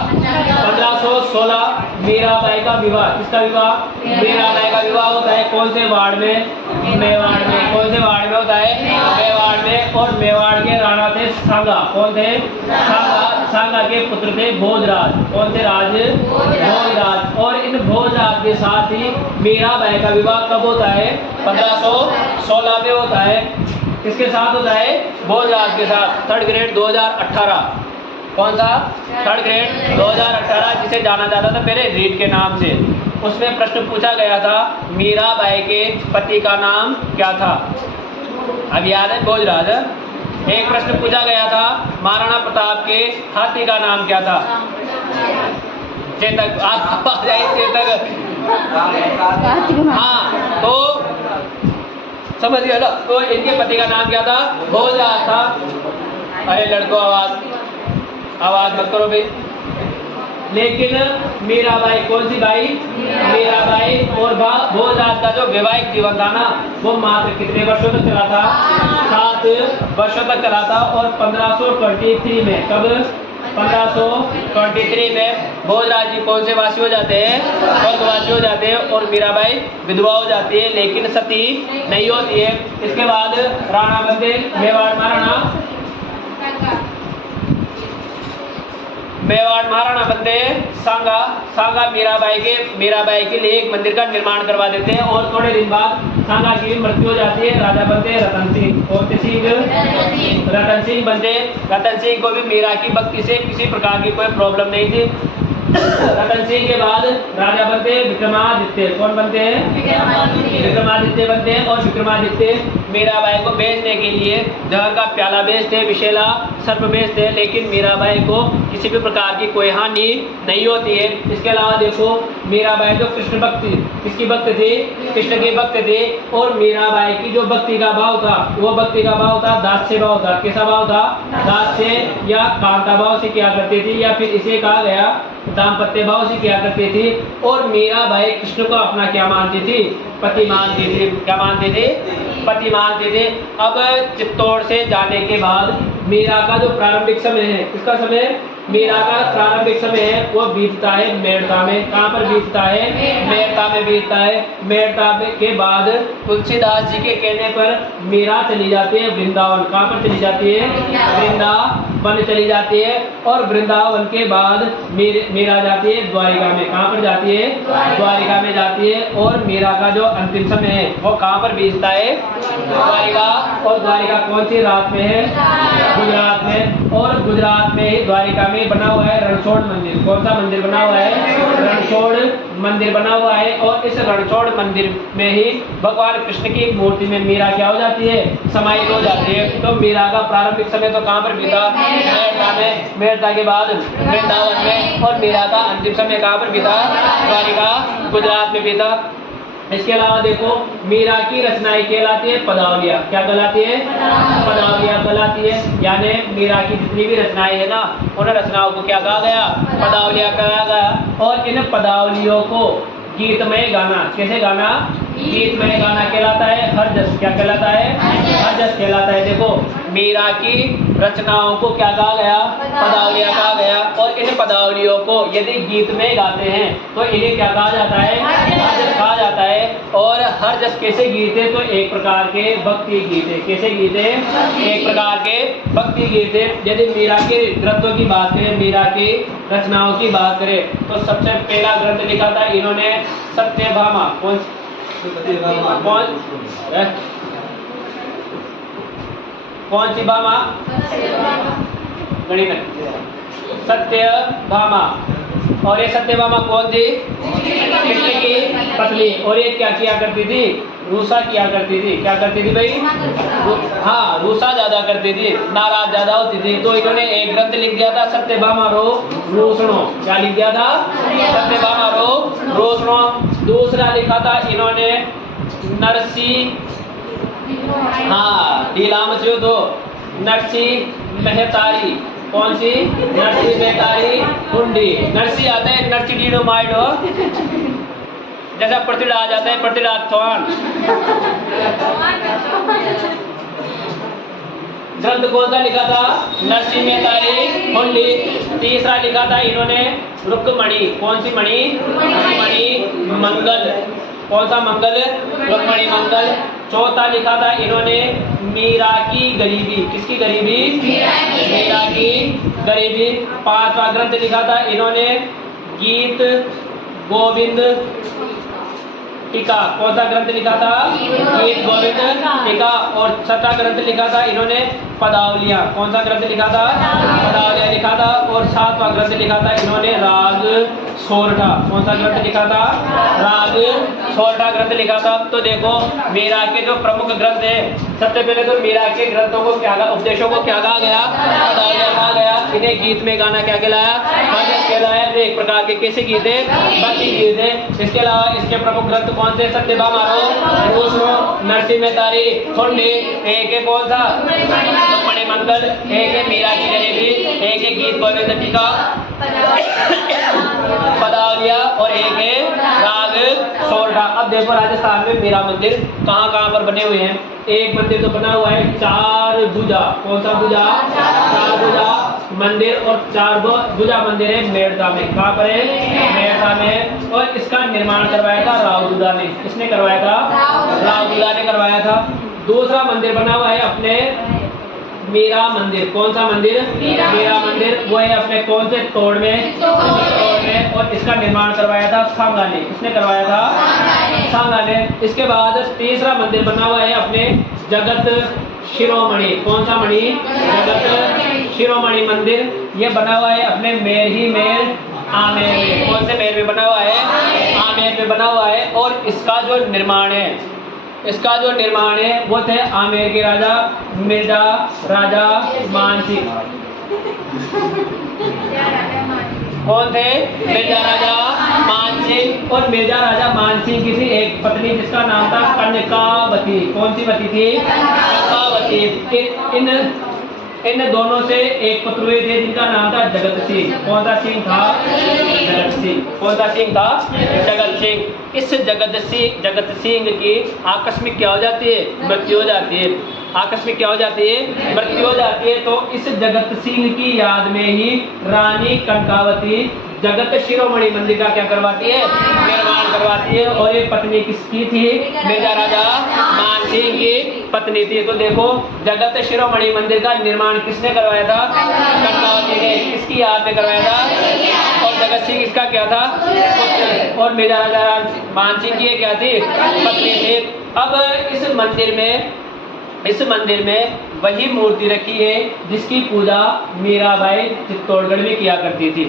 1516। मीराबाई का विवाह, किसका विवाह, मीराबाई का विवाह होता है कौन से वार्ड में, मेवाड़ में। कौन से वार्ड में होता है, मेवाड़ में। और मेवाड़ के राणा थे सांगा। कौन थे, सांगा। सांगा के पुत्र थे भोजराज। कौन थे राज, भोजराज। और इन भोजराज के साथ ही मीराबाई का विवाह कब होता है, 1516 में होता है। किसके साथ होता है, भोजराज के साथ। 3rd grade 2018। कौन सा, 3rd ग्रेड 2018, जिसे जाना जाता था पहले रीड के नाम से। उसमें प्रश्न पूछा गया था मीराबाई के पति का नाम क्या था। अब याद है भोजराज, एक प्रश्न पूछा गया था, महाराणा प्रताप के हाथी का नाम क्या था? चेतक, आप आ जाए चेतक। हाँ, तो समझ गया ना? तो इनके पति का नाम क्या था? भोजा था। अरे लड़कों, आवाज मत करो भाई। लेकिन मीराबाई, कौन सी बाई? मीराबाई और भोजराज का जो वैवाहिक जीवन था ना, वो मात्र कितने वर्षों तक चला था? 7 वर्षों तक चला था। और 1523 में, कब? 1523 में भोजराज जी कौन से वासी हो जाते हैं? स्वर्गवासी हो जाते हैं और मीराबाई विधवा हो जाती है, लेकिन सती नहीं होती है। इसके बाद राणा बनते मेवाड़ महाराणा बनते सांगा मीराबाई के लिए एक मंदिर का निर्माण करवा देते हैं। और थोड़े दिन बाद सांगा की भी मृत्यु हो जाती है। राजा बनते रतन सिंह। और रतन सिंह बनते। रतन सिंह को भी मीरा की भक्ति से किसी प्रकार की कोई प्रॉब्लम नहीं थी। रतन सिंह के बाद राजा बनते विक्रमादित्य। कौन बनते हैं? विक्रमादित्य बनते हैं। और विक्रमादित्य मीराबाई को बेचने के लिए जहर का प्याला बेचते, विषैला सर्प बेचते, लेकिन मीराबाई को किसी भी प्रकार की कोई हानि नहीं होती है। इसके अलावा देखो, मीराबाई जो कृष्ण भक्ति, किसकी भक्त थी? कृष्ण की भक्त थी। और मीराबाई की जो भक्ति का भाव था, वो भक्ति का भाव था दास्य भाव था। कैसा भाव था? दास्य या कांता भाव से किया करती थी, या फिर इसे कहा गया दाम्पत्य भाव से किया करती थी। और मीराबाई कृष्ण को अपना क्या मानती थी? पति मानती थी। क्या मानती थी? पति मानती थी। अब चित्तौड़ से जाने के बाद मीरा का जो प्रारंभिक समय है, किसका समय? मीरा का प्रारंभिक समय है वो बीतता है मेड़ता में। कहाँ पर बीतता है? मेड़ता में बीतता है। मेड़ता के बाद तुलसीदास जी के कहने पर मीरा चली जाती है वृंदावन। कहाँ पर चली जाती है? वृंदावन चली जाती है। और वृंदावन के बाद मीरा जाती है द्वारिका में। कहाँ पर जाती है? द्वारिका में जाती है। और मीरा का जो अंतिम समय है वो कहाँ पर बीतता है? द्वारिका। और द्वारिका कौन सी रात में है? गुजरात में। और गुजरात में ही द्वारिका में बना हुआ है रणछोड़ मंदिर। कौन सा मंदिर बना हुआ है? रणछोड़ मंदिर बना हुआ है। और इस रणछोड़ मंदिर में ही भगवान कृष्ण की एक मूर्ति में मीरा क्या हो जाती है? समाहित हो जाती है। तो मीरा का प्रारंभिक समय तो कहाँ पर बीता? मेड़ता में। मेड़ता के बाद वृंदावन में। और मीरा का अंतिम समय कहाँ पर बीता? द्वारिका, गुजरात में बीता। इसके अलावा देखो, मीरा की रचनाएं कहलाती है पदावलियाँ। क्या कहलाती है? पदावलियाँ कहलाती है। यानी मीरा की जितनी भी रचनाएं है ना, उन रचनाओं को क्या कहा गया? पदावलियाँ कहा गया। और इन पदावलियों को गीतमय गाना, कैसे गाना? गीतमय गाना कहलाता है। हरजस क्या कहलाता है? हरजस कहलाता है। देखो, मीरा की रचनाओं को क्या कहा गया? पदावलियाँ कहा गया। और इन पदावलियों को यदि गीत में गाते हैं तो इन्हें क्या कहा जाता है? हरजस कहा जाता है। और हरजस कैसे गीत है? तो एक प्रकार के भक्ति गीत है। कैसे गीत है? एक प्रकार के भक्ति गीत है। यदि मीरा के ग्रंथों की बात करें, मीरा की रचनाओं की बात करें, तो सबसे पहला ग्रंथ लिखा था इन्होंने सत्यभामा। कौन सी भामा? गणित सत्यभामा। और ये सत्यभामा कौन थी? कृष्ण की पत्नी। और ये क्या किया करती थी? रूसा किया करती थी। क्या करती थी भाई? हाँ, रूसा ज्यादा करती थी, नाराज ज्यादा होती थी। तो इन्होंने एक ग्रंथ लिख दिया था सत्यभामा रो रोसणो। क्या लिख दिया था? सत्यभामा रो रोसणो। दूसरा लिखा था इन्होंने नरसी, हाँ ढीलाम से तो नरसी मेहतारी। कौन सी? नरसी मेहतारी हुंडी। नरसी आता है नरसी डीडो माइडो, जैसा प्रतिड़ा आ जाता है प्रतिड़ा थवान। ग्रंथ कौन सा लिखा था? नरसी मेहतारी हुंडी। तीसरा लिखा था इन्होंने रुक्मणी। कौन सी मणि? रुक्मणी मंगल। कौन सा मंगल? रुक्मणी मंगल। चौथा लिखा था इन्होंने मीरा की गरीबी। किसकी गरीबी? मीरा की गरीबी। पांचवा ग्रंथ लिखा था इन्होंने गीत गोविंद टीका। कौन सा ग्रंथ लिखा था? गीत गोविंद टीका। और छठा ग्रंथ लिखा था इन्होंने पदावलियाँ। कौन सा ग्रंथ लिखा था? पदावलियाँ लिखा था। और सातवां ग्रंथ लिखा था इन्होंने राग सोरठा। कौन सा ग्रंथ लिखा था? राग सोरठा ग्रंथ लिखा था। तो देखो, मीरा के जो प्रमुख ग्रंथ है सबसे पहले तो मीरा के ग्रंथों को क्या कहा, उपदेशों को क्या कहा गया, पदावलियां कहा गया। इन्हें गीत में गाना क्या कहलाया, हाजत कहलाया। तो एक प्रकार के कैसे गीत है, भक्ति गीत है। इसके अलावा इसके प्रमुख ग्रंथ कौन से, सत्यभामारो, दूसरो, नरसिंह मेहतारी, खुंडी, एक है कौन सा, रुक्मणी मंगल, एक है मीरा की गरीबी, एक है गीत गोविंद टीका, पदावलिया, और एक है राग सोरठा। अब देखो राजस्थान में मीरा मंदिर कहाँ कहाँ पर बने हुए हैं। एक मंदिर तो बना हुआ है चार भुजा, कौन सा भुजा, चार भुजा मंदिर, और चार भुजा मंदिर है मेड़ता में। कहाँ पर है, मेड़ता में। और इसका निर्माण करवाया था रावदुदा ने। किसने करवाया था, रावदुदा ने करवाया था। दूसरा मंदिर बना हुआ है अपने मीरा मंदिर। कौन सा मंदिर, मीरा मंदिर। वो है अपने कौन से, तोड़ में, तोड़ में। और इसका निर्माण करवाया था सांगा ने। किसने करवाया था, सांगा ने। इसके बाद तीसरा मंदिर बना हुआ है अपने जगत शिरोमणि। कौन सा मणि, जगत शिरोमणि मंदिर। ये बना हुआ है अपने मेर ही मेर आमेर में। कौन से मेर में बना हुआ है, आमेर में बना हुआ है। और इसका जो निर्माण है, इसका जो निर्माण है वो थे आमेर के राजा मिर्जा राजा मानसिंह। कौन थे, मिर्जा राजा मानसिंह। और मिर्जा राजा मानसिंह की थी एक पत्नी जिसका नाम था कनकावती। कौन सी वती थी, कनकावती। इन दोनों से एक पुत्र हुए थे जिनका नाम था जगत सिंह। कौन सा सिंह था, जगत सिंह। कौन सा सिंह था, जगत सिंह। इस जगत सिंह की आकस्मिक क्या हो जाती है, मृत्यु हो जाती है। आकस्मिक क्या हो जाती है, मृत्यु हो जाती है। तो इस जगत सिंह की याद में ही रानी कनकावती जगत शिरोमणि मंदिर का क्या करवाती है, निर्माण करवाती है। और ये पत्नी किसकी थी, मिर्जा राजा मानसिंह की पत्नी थी। तो देखो जगत शिरोमणि मंदिर का निर्माण किसने करवाया था, कनकावती ने। किसकी याद में करवाया था। और जगत सिंह इसका क्या था, पुत्र। और मिर्जा राजा मानसिंह की क्या थी, पत्नी थी। अब इस मंदिर में वही मूर्ति रखी है जिसकी पूजा मीराबाई चित्तौड़गढ़ में किया करती थी।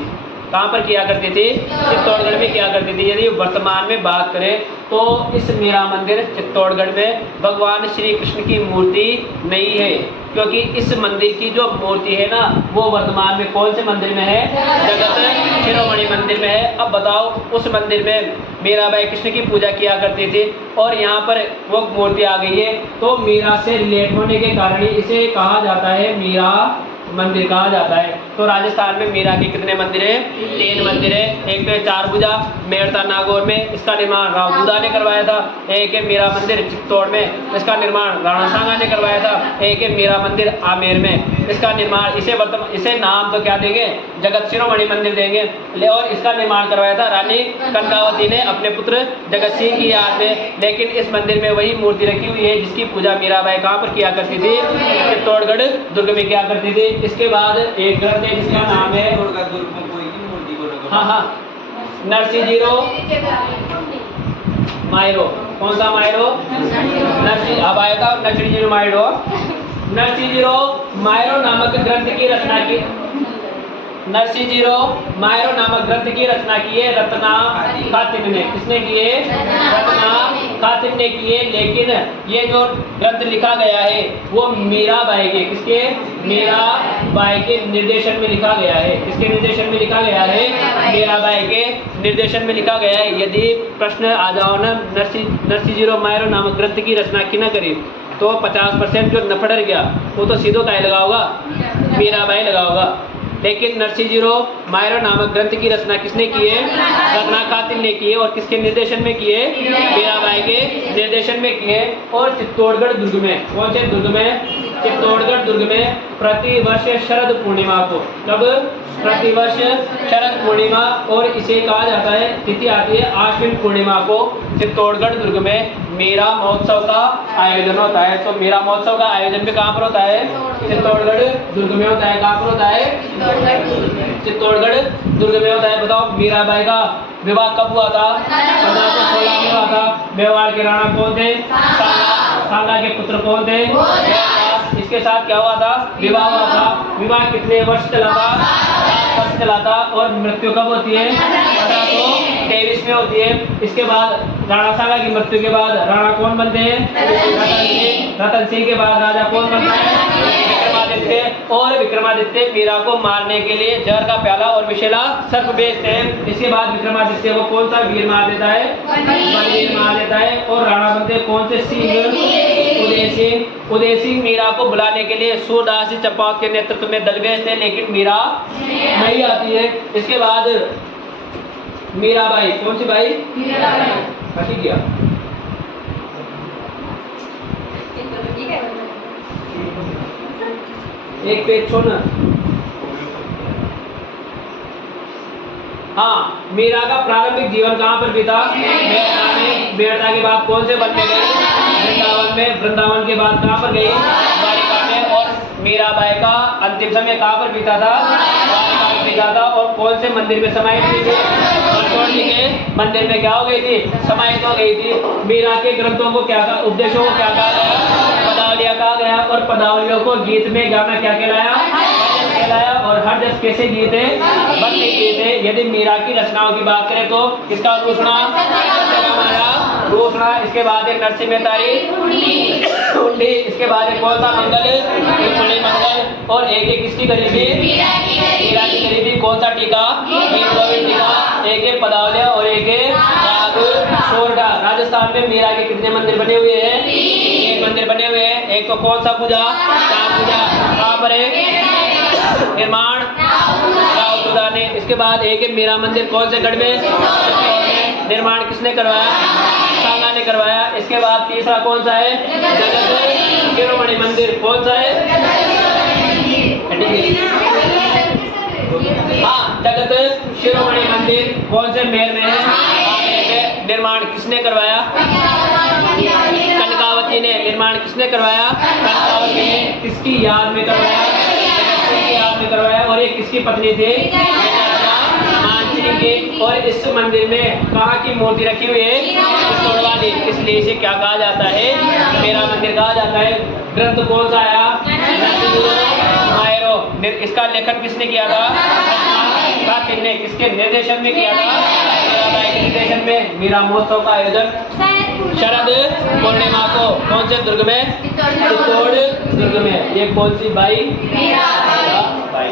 कहाँ पर किया करती थी, चित्तौड़गढ़ में किया करती थी। यदि वर्तमान में बात करें तो इस मीरा मंदिर चित्तौड़गढ़ में भगवान श्री कृष्ण की मूर्ति नहीं है, क्योंकि इस मंदिर की जो मूर्ति है ना वो वर्तमान में कौन से मंदिर में है, जगत शिरोमणि मंदिर में है। अब बताओ उस मंदिर में मीराबाई कृष्ण की पूजा किया करती थी और यहाँ पर वो मूर्ति आ गई है। तो मीरा से रिलेट होने के कारण इसे कहा जाता है मीरा मंदिर कहा जाता है। तो राजस्थान में मीरा के कितने मंदिर है, 3 मंदिर है। एक तो चार भुजा मेड़ता नागौर में, इसका निर्माण रावदुदा ने करवाया था। एक है मीरा मंदिर चित्तौड़ में, इसका निर्माण राणा सांगा ने करवाया था। एक है मीरा मंदिर आमेर में, इसका निर्माण इसे नाम तो क्या देंगे, जगत शिरोमणि मंदिर देंगे। और इसका निर्माण करवाया था रानी कनकावती ने अपने पुत्र जगत सिंह की याद में। लेकिन इस मंदिर में वही मूर्ति रखी हुई है जिसकी पूजा मीराबाई कहाँ पर किया करती थी, चित्तौड़गढ़ दुर्ग में किया करती थी। इसके बाद एक ग्रंथ है जिसका नाम है, हाँ नरसिंह जीरो मायरो। कौन सा मायरो, नरसिंह, अब आया था नरसिंह जीरो मायरो। नरसिंह जीरो मायरो नामक ग्रंथ की रचना की, नरसिंह जीरो मायरो नामक ग्रंथ की रचना की है रत्ना खातिन ने। किसने की है, रत्ना खातिन ने की है। लेकिन ये जो ग्रंथ लिखा गया है वो मीराबाई के, किसके, मीराबाई के निर्देशन में लिखा गया है। किसके निर्देशन में लिखा गया है, मीराबाई के निर्देशन में लिखा गया है। यदि प्रश्न आ जाओ ना नरसिंह जीरो मायरो नामक ग्रंथ की रचना की ना करी तो 50% जो नफड़र गया वो तो सीधो काय लगा होगा, मीराबाई लगा होगा। लेकिन नरसिंह जीरो मायरो नामक ग्रंथ की रचना किसने की है, रत्ना खातिन ने की है। और किसके निर्देशन में की है, मीराबाई के निर्देशन में की है। और चित्तौड़गढ़ दुर्ग में, कौन से दुर्ग में, चित्तौड़गढ़ दुर्ग में प्रतिवर्ष शरद पूर्णिमा को, कब, प्रतिवर्ष शरद पूर्णिमा और इसे कहा जाता है, तिथि आती है आश्विन पूर्णिमा को, चित्तौड़गढ़ दुर्ग में मेरा महोत्सव का आयोजन होता है। तो मेरा महोत्सव का आयोजन भी कहाँ पर होता है, चित्तौड़गढ़ दुर्ग में होता है। कहाँ पर होता है, चित्तौड़गढ़ दुर्ग में होता है। बताओ मीराबाई का विवाह कब हुआ था, 1516 में हुआ था। मेवाड़ के राणा कौन थे, सांगा के पुत्र कौन थे, इसके साथ क्या हुआ था, विवाह हुआ था। विवाह कितने वर्ष चला था, 7 वर्ष चला था। और मृत्यु कब होती है, 1523 में होती है। इसके बाद राणा सांगा की मृत्यु के बाद राणा कौन बनते हैं? रतन सिंह। रतन सिंह के बाद राजा कौन बनता है? विक्रमादित्य। और विक्रमादित्य मीरा को मारने के लिए जहर का प्याला और विषैला सर्प बेचते हैं। इसके बाद विक्रमादित्य को कौन सा वीर मार देता है? बलवीर मार देता है। और राणा बनते कौन से सिंह? उदय सिंह। उदय सिंह मीरा को बुलाने के लिए सूरदास जी चंपावत के नेतृत्व में दल भेजते हैं, लेकिन मीरा नहीं आती है। इसके बाद मीराबाई, कौन सी बाई? ठीक है। एक पेज छोड़ना। हाँ, मीरा का प्रारंभिक जीवन कहाँ पर बीता? बेड़ता में। बेड़ता के बाद कौन से वन में गई? वृंदावन में। वृंदावन के बाद कहाँ पर गई? द्वारिका में। और मीराबाई का अंतिम समय कहाँ पर बीता था? द्वारिका में बीता था। और कौन से मंदिर में समाहित हुई थी? बरसोड़ जी के मंदिर में क्या हो गई थी? समाहित हो गई थी। मीरा के ग्रंथों को क्या कहा? उपदेशों को क्या कहा गया? पदावलियाँ कहा गया। और पदावलियों को गीत में गाना क्या कहलाया? कहलाया। और हर जस कैसे गीत है? भक्ति गीत है। यदि मीरा की रचनाओं की बात करें तो किसका रोषणा? रोषणा। इसके बाद एक नरसिंह मेहतारी हुंडी। इसके बाद एक कौन सा मंगल? मंगल। और एक किसकी गरीबी? मीरा की गरीबी। कौन सा टीका? टीका। एक पदावलिया और एक सोरठा। राजस्थान में मीरा के कितने मंदिर बने हुए हैं? 3 मंदिर बने हुए हैं। एक तो कौन सा पूजा? पूजा। कहाँ पर है? निर्माण रावतुरा ने। इसके बाद एक मीरा मंदिर कौन से गढ़ में? निर्माण किसने करवाया? सांगा ने करवाया। इसके बाद तीसरा कौन सा है? जगत शिरोमणि मंदिर। कौन सा है? हाँ, जगत शिरोमणि मंदिर कौन से महल में है? निर्माण किसने करवाया? कनकावती ने। निर्माण किसने करवाया? कनकावती ने। किसकी याद में करवाया? याद में करवाया। और ये किसकी पत्नी थी? मानसिंह की। और इस मंदिर में कहाँ की मूर्ति रखी हुई है? तोड़वानी। इसलिए इसे क्या कहा जाता है? मीरा मंदिर कहा जाता है। ग्रंथ कौन सा आया? इसका लेखन किसने किया था? किसने? किसके निर्देशन में किया था? मीराबाई के निर्देशन में। मीरा महोत्सव का आयोजन शरद पूर्णिमा को कौन से दुर्ग में? चित्तौड़ दुर्ग में। ये कौन सी बाई? बाई।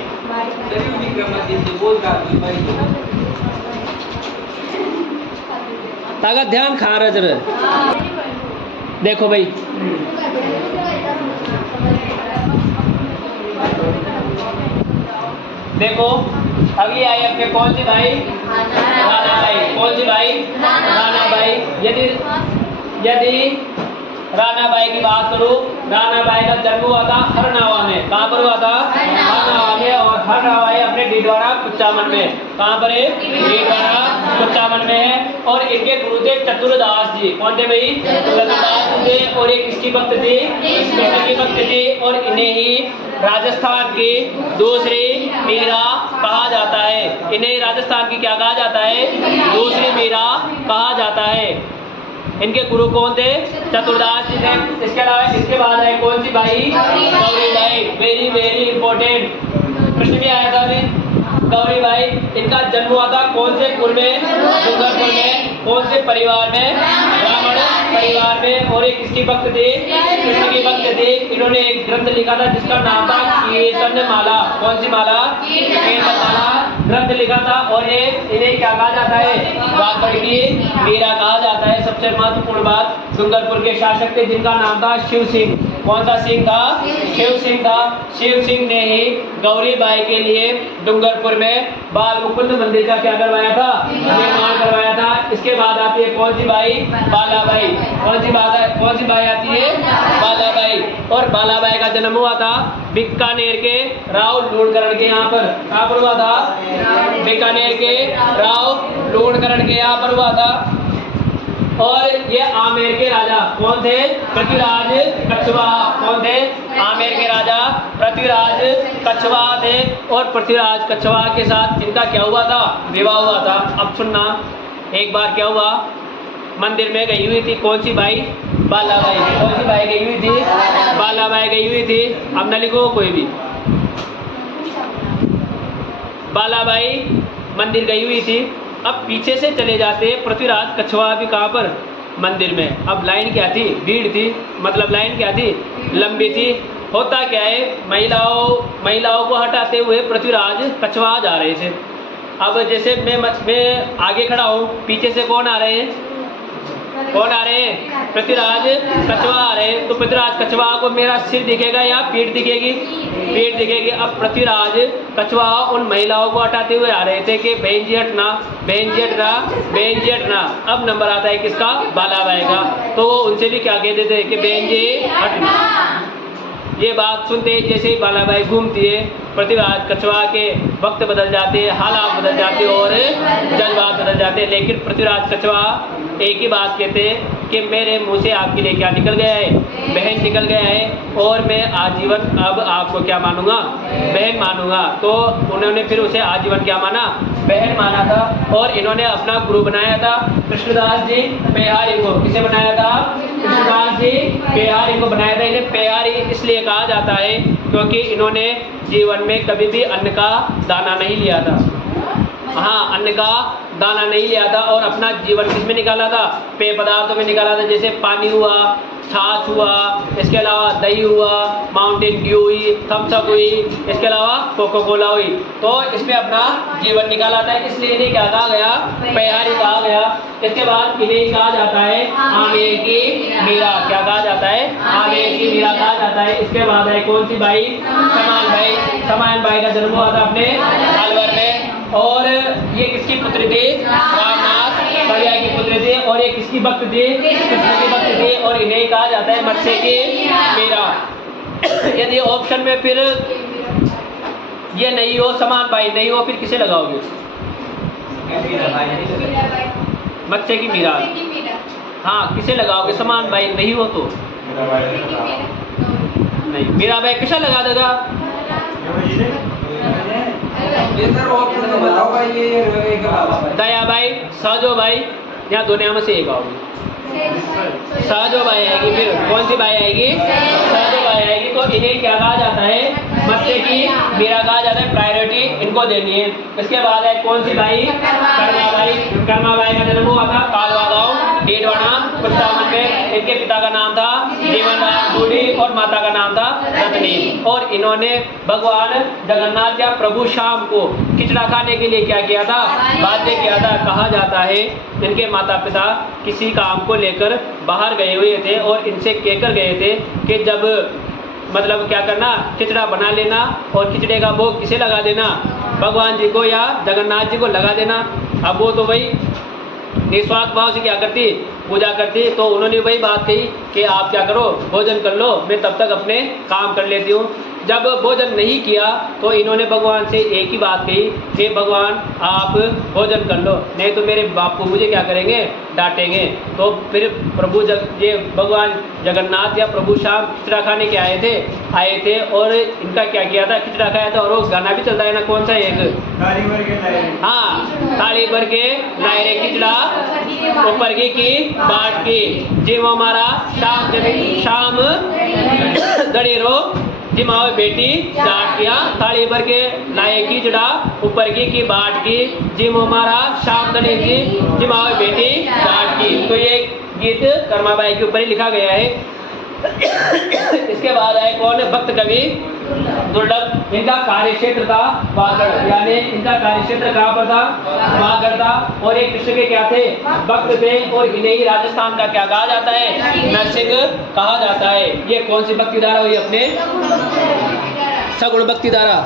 ताकत ध्यान खा रहा जरा। देखो भाई, देखो अभी आई अपने कौन सी भाई? राणा बाई। कौन सी भाई? राणा बाई। यदि राणा बाई की बात करूं, राणा बाई का जन्म हुआ था हरनावा में। कहाँ पर हुआ था? हरनावा में। और हरनावा अपने डीडवाड़ा कुचामन में। कहाँ पर है? डीडवाड़ा कुचामन में है। और इनके गुरु थे चतुरदास जी। कौन थे भाई? चतुरदास थे। और एक किसकी भक्त थी? कृष्ण की भक्त थी। और इन्हें ही राजस्थान की दूसरी मीरा कहा जाता है। इन्हें राजस्थान की क्या कहा जाता है? दूसरी मीरा कहा जाता है। इनके गुरु कौन थे? चतुरदास जी थे। इसके अलावा इसके बाद है कौन सी बाई? Gauri Bai. Very very important प्रश्न भी आया था अभी। गौरी बाई, इनका जन्म हुआ था कौन से कुल में? डूंगरपुर में। कौन से परिवार में? ब्राह्मण परिवार में। और एक किसकी भक्त थी? कृष्ण की भक्त थी। इन्होंने एक ग्रंथ लिखा था जिसका नाम था कीर्तन माला। कौन सी माला? कीर्तन माला ग्रंथ लिखा था। और ये इन्हें क्या कहा जाता है? वाकड़ की मीरा कहा जाता है। सबसे महत्वपूर्ण बात, डूंगरपुर के शासक थे जिनका नाम था शिव सिंह। कौन सा सिंह था? शिव सिंह था। शिव सिंह ने ही गौरी बाई के लिए डूंगरपुर में बाल मुकुंद मंदिर का क्या करवाया था? निर्माण करवाया था। इसके बाद आती है कौन सी बाई? बालाबाई। कौन सी बाई आती है? बालाबाई। और बालाबाई का जन्म हुआ था बीकानेर के राव लूणकरण के यहाँ पर। कहाँ पर हुआ था? बीकानेर के राव लूणकरण के यहाँ पर हुआ था। और ये आमेर के राजा कौन थे? पृथ्वीराज कछवाहा। कौन थे? आमेर के राजा पृथ्वीराज कछवाहा थे। और पृथ्वीराज कछवाहा के साथ इनका क्या हुआ था? विवाह हुआ था। अब सुनना, एक बार क्या हुआ, मंदिर में गई हुई थी कौन सी बाई? बालाबाई। कौन सी बाई गई हुई थी? बालाबाई गई हुई थी। अब न लिखो कोई भी। बालाबाई मंदिर गई हुई थी। अब पीछे से चले जाते पृथ्वीराज कछवा भी कहाँ पर, मंदिर में। अब लाइन क्या थी, भीड़ थी, मतलब लाइन क्या थी, लंबी थी। होता क्या है, महिलाओं को हटाते हुए पृथ्वीराज कछवा जा रहे थे। अब जैसे मैं आगे खड़ा हूँ, पीछे से कौन आ रहे हैं, पृथ्वीराज कछवा आ रहे हैं। तो पृथ्वीराज कछवा को मेरा सिर दिखेगा या पीठ दिखेगी, पीठ दिखेगी। अब पृथ्वीराज कछवा उन महिलाओं को हटाते हुए आ रहे थे कि बहन जी हटना, बहन जी हटना, बहन जी हटना। अब नंबर आता है किसका, बालाबाई का। तो वो उनसे भी क्या कहते थे कि बहन जी हटना। ये बात सुनते जैसे ही बालाबाई घूमती है, पृथ्वीराज कछवा के वक्त बदल जाते, हालात बदल जाते और जज्बात बदल जाते। लेकिन पृथ्वीराज कछवा एक ही बात कहते हैं कि मेरे मुंह से आपके लिए क्या निकल गया है, बहन निकल गया है, और मैं आजीवन अब आपको क्या मानूंगा, बहन मानूंगा। तो उन्होंने फिर उसे आजीवन क्या माना, बहन माना था। और इन्होंने अपना गुरु बनाया था कृष्णदास जी पेहारी को। किसे बनाया था, कृष्णदास जी पेहारी को बनाया था। इन्हें पेहारी इसलिए कहा जाता है क्योंकि इन्होंने जीवन में कभी भी अन्न का दाना नहीं लिया था। हाँ, अन्न का दाना नहीं लिया था और अपना जीवन किसमें निकाला था, पेय पदार्थों में निकाला था। जैसे पानी हुआ, छाछ हुआ, इसके अलावा दही हुआ, माउंटेन ड्यू हुई, थम्स अप हुई, इसके अलावा कोको कोला हुई। तो इसमें अपना जीवन निकाला था, इसलिए इन्हें क्या कहा गया, पेहारी कहा गया। इसके बाद इन्हें कहा जाता है आमेर की मीरा। क्या कहा जाता है, आमेर की मीरा कहा जाता है। इसके बाद है कौन सी बाई, समान बाई। समान बाई का जन्म हुआ था अपने अलवर में। और ये किसकी पुत्री थी, रामनाथ पड़िया की पुत्री थी। और ये किसकी भक्त थी, कृष्ण की भक्त थी। और इन्हें कहा जाता है मत्स्य की मीरा। यदि ऑप्शन में फिर ये नहीं हो, समान बाई नहीं हो, फिर किसे लगाओगे, मत्स्य की मीरा। हाँ, किसे लगाओगे, समान बाई नहीं हो तो नहीं, मीराबाई किसे लगा देगा, दयाबाई, सहजोबाई, या दुनिया में से एक आओगी, सहजोबाई आएगी। फिर कौन सी बाई आएगी, सहजोबाई आएगी। तो इन्हें क्या कहा जाता है, मत्स्य की मीरा कहा जाता है। प्रायोरिटी इनको देनी है। इसके बाद है कौन सी बाई, कर्माबाई। कर्माबाई का जन्म हुआ था कालवा गांव, डीडवाना, कुत्तावन में। इनके पिता का नाम था जीवनदास बूढ़ी और माता का नाम था रत्नी। और इन्होंने भगवान जगन्नाथ या प्रभु श्याम को खिचड़ा खाने के लिए क्या किया था, बाध्य किया था। कहा जाता है इनके माता पिता किसी काम को लेकर बाहर गए हुए थे और इनसे कहकर गए थे कि जब मतलब क्या करना, खिचड़ा बना लेना और खिचड़े का भोग किसे लगा देना, भगवान जी को या जगन्नाथ जी को लगा देना। अब वो तो वही निस्वार्थ भाव से क्या करती, पूजा करती। तो उन्होंने वही बात कही कि आप क्या करो, भोजन कर लो, मैं तब तक अपने काम कर लेती हूँ। जब भोजन नहीं किया तो इन्होंने भगवान से एक ही बात कही कि भगवान आप भोजन कर लो, नहीं तो मेरे बाप को मुझे क्या करेंगे, डांटेंगे। तो फिर ये भगवान जगन्नाथ या प्रभु श्याम खिचड़ा खाने के आए थे और इनका क्या किया था, खिचड़ा खाया था। और वो गाना भी चलता है ना, कौन सा एक, हाँ, थाली भर के लाए रे खिचड़ा ऊपर की बाट की, जिम हमारा शाम गड़ी रो जिमाओ बेटी जाट किया। थाली भर के लाए खिचड़ा ऊपर की बाट की, जिम हमारा शाम गणी की, जिमाओ बेटी जाट की। तो ये गीत कर्माबाई के ऊपर ही लिखा गया है। इसके बाद है कौन, भक्त कवि दुर्लभ। इनका कार्य क्षेत्र था वागड़, यानी इनका कार्य क्षेत्र कहाँ पर था, वागड़ था। और एक कृष्ण के क्या थे, भक्त थे। और इन्हें ही राजस्थान का क्या कहा जाता है, नरसिंह कहा जाता है। ये कौन सी भक्ति धारा हुई अपने, सगुण भक्ति धारा।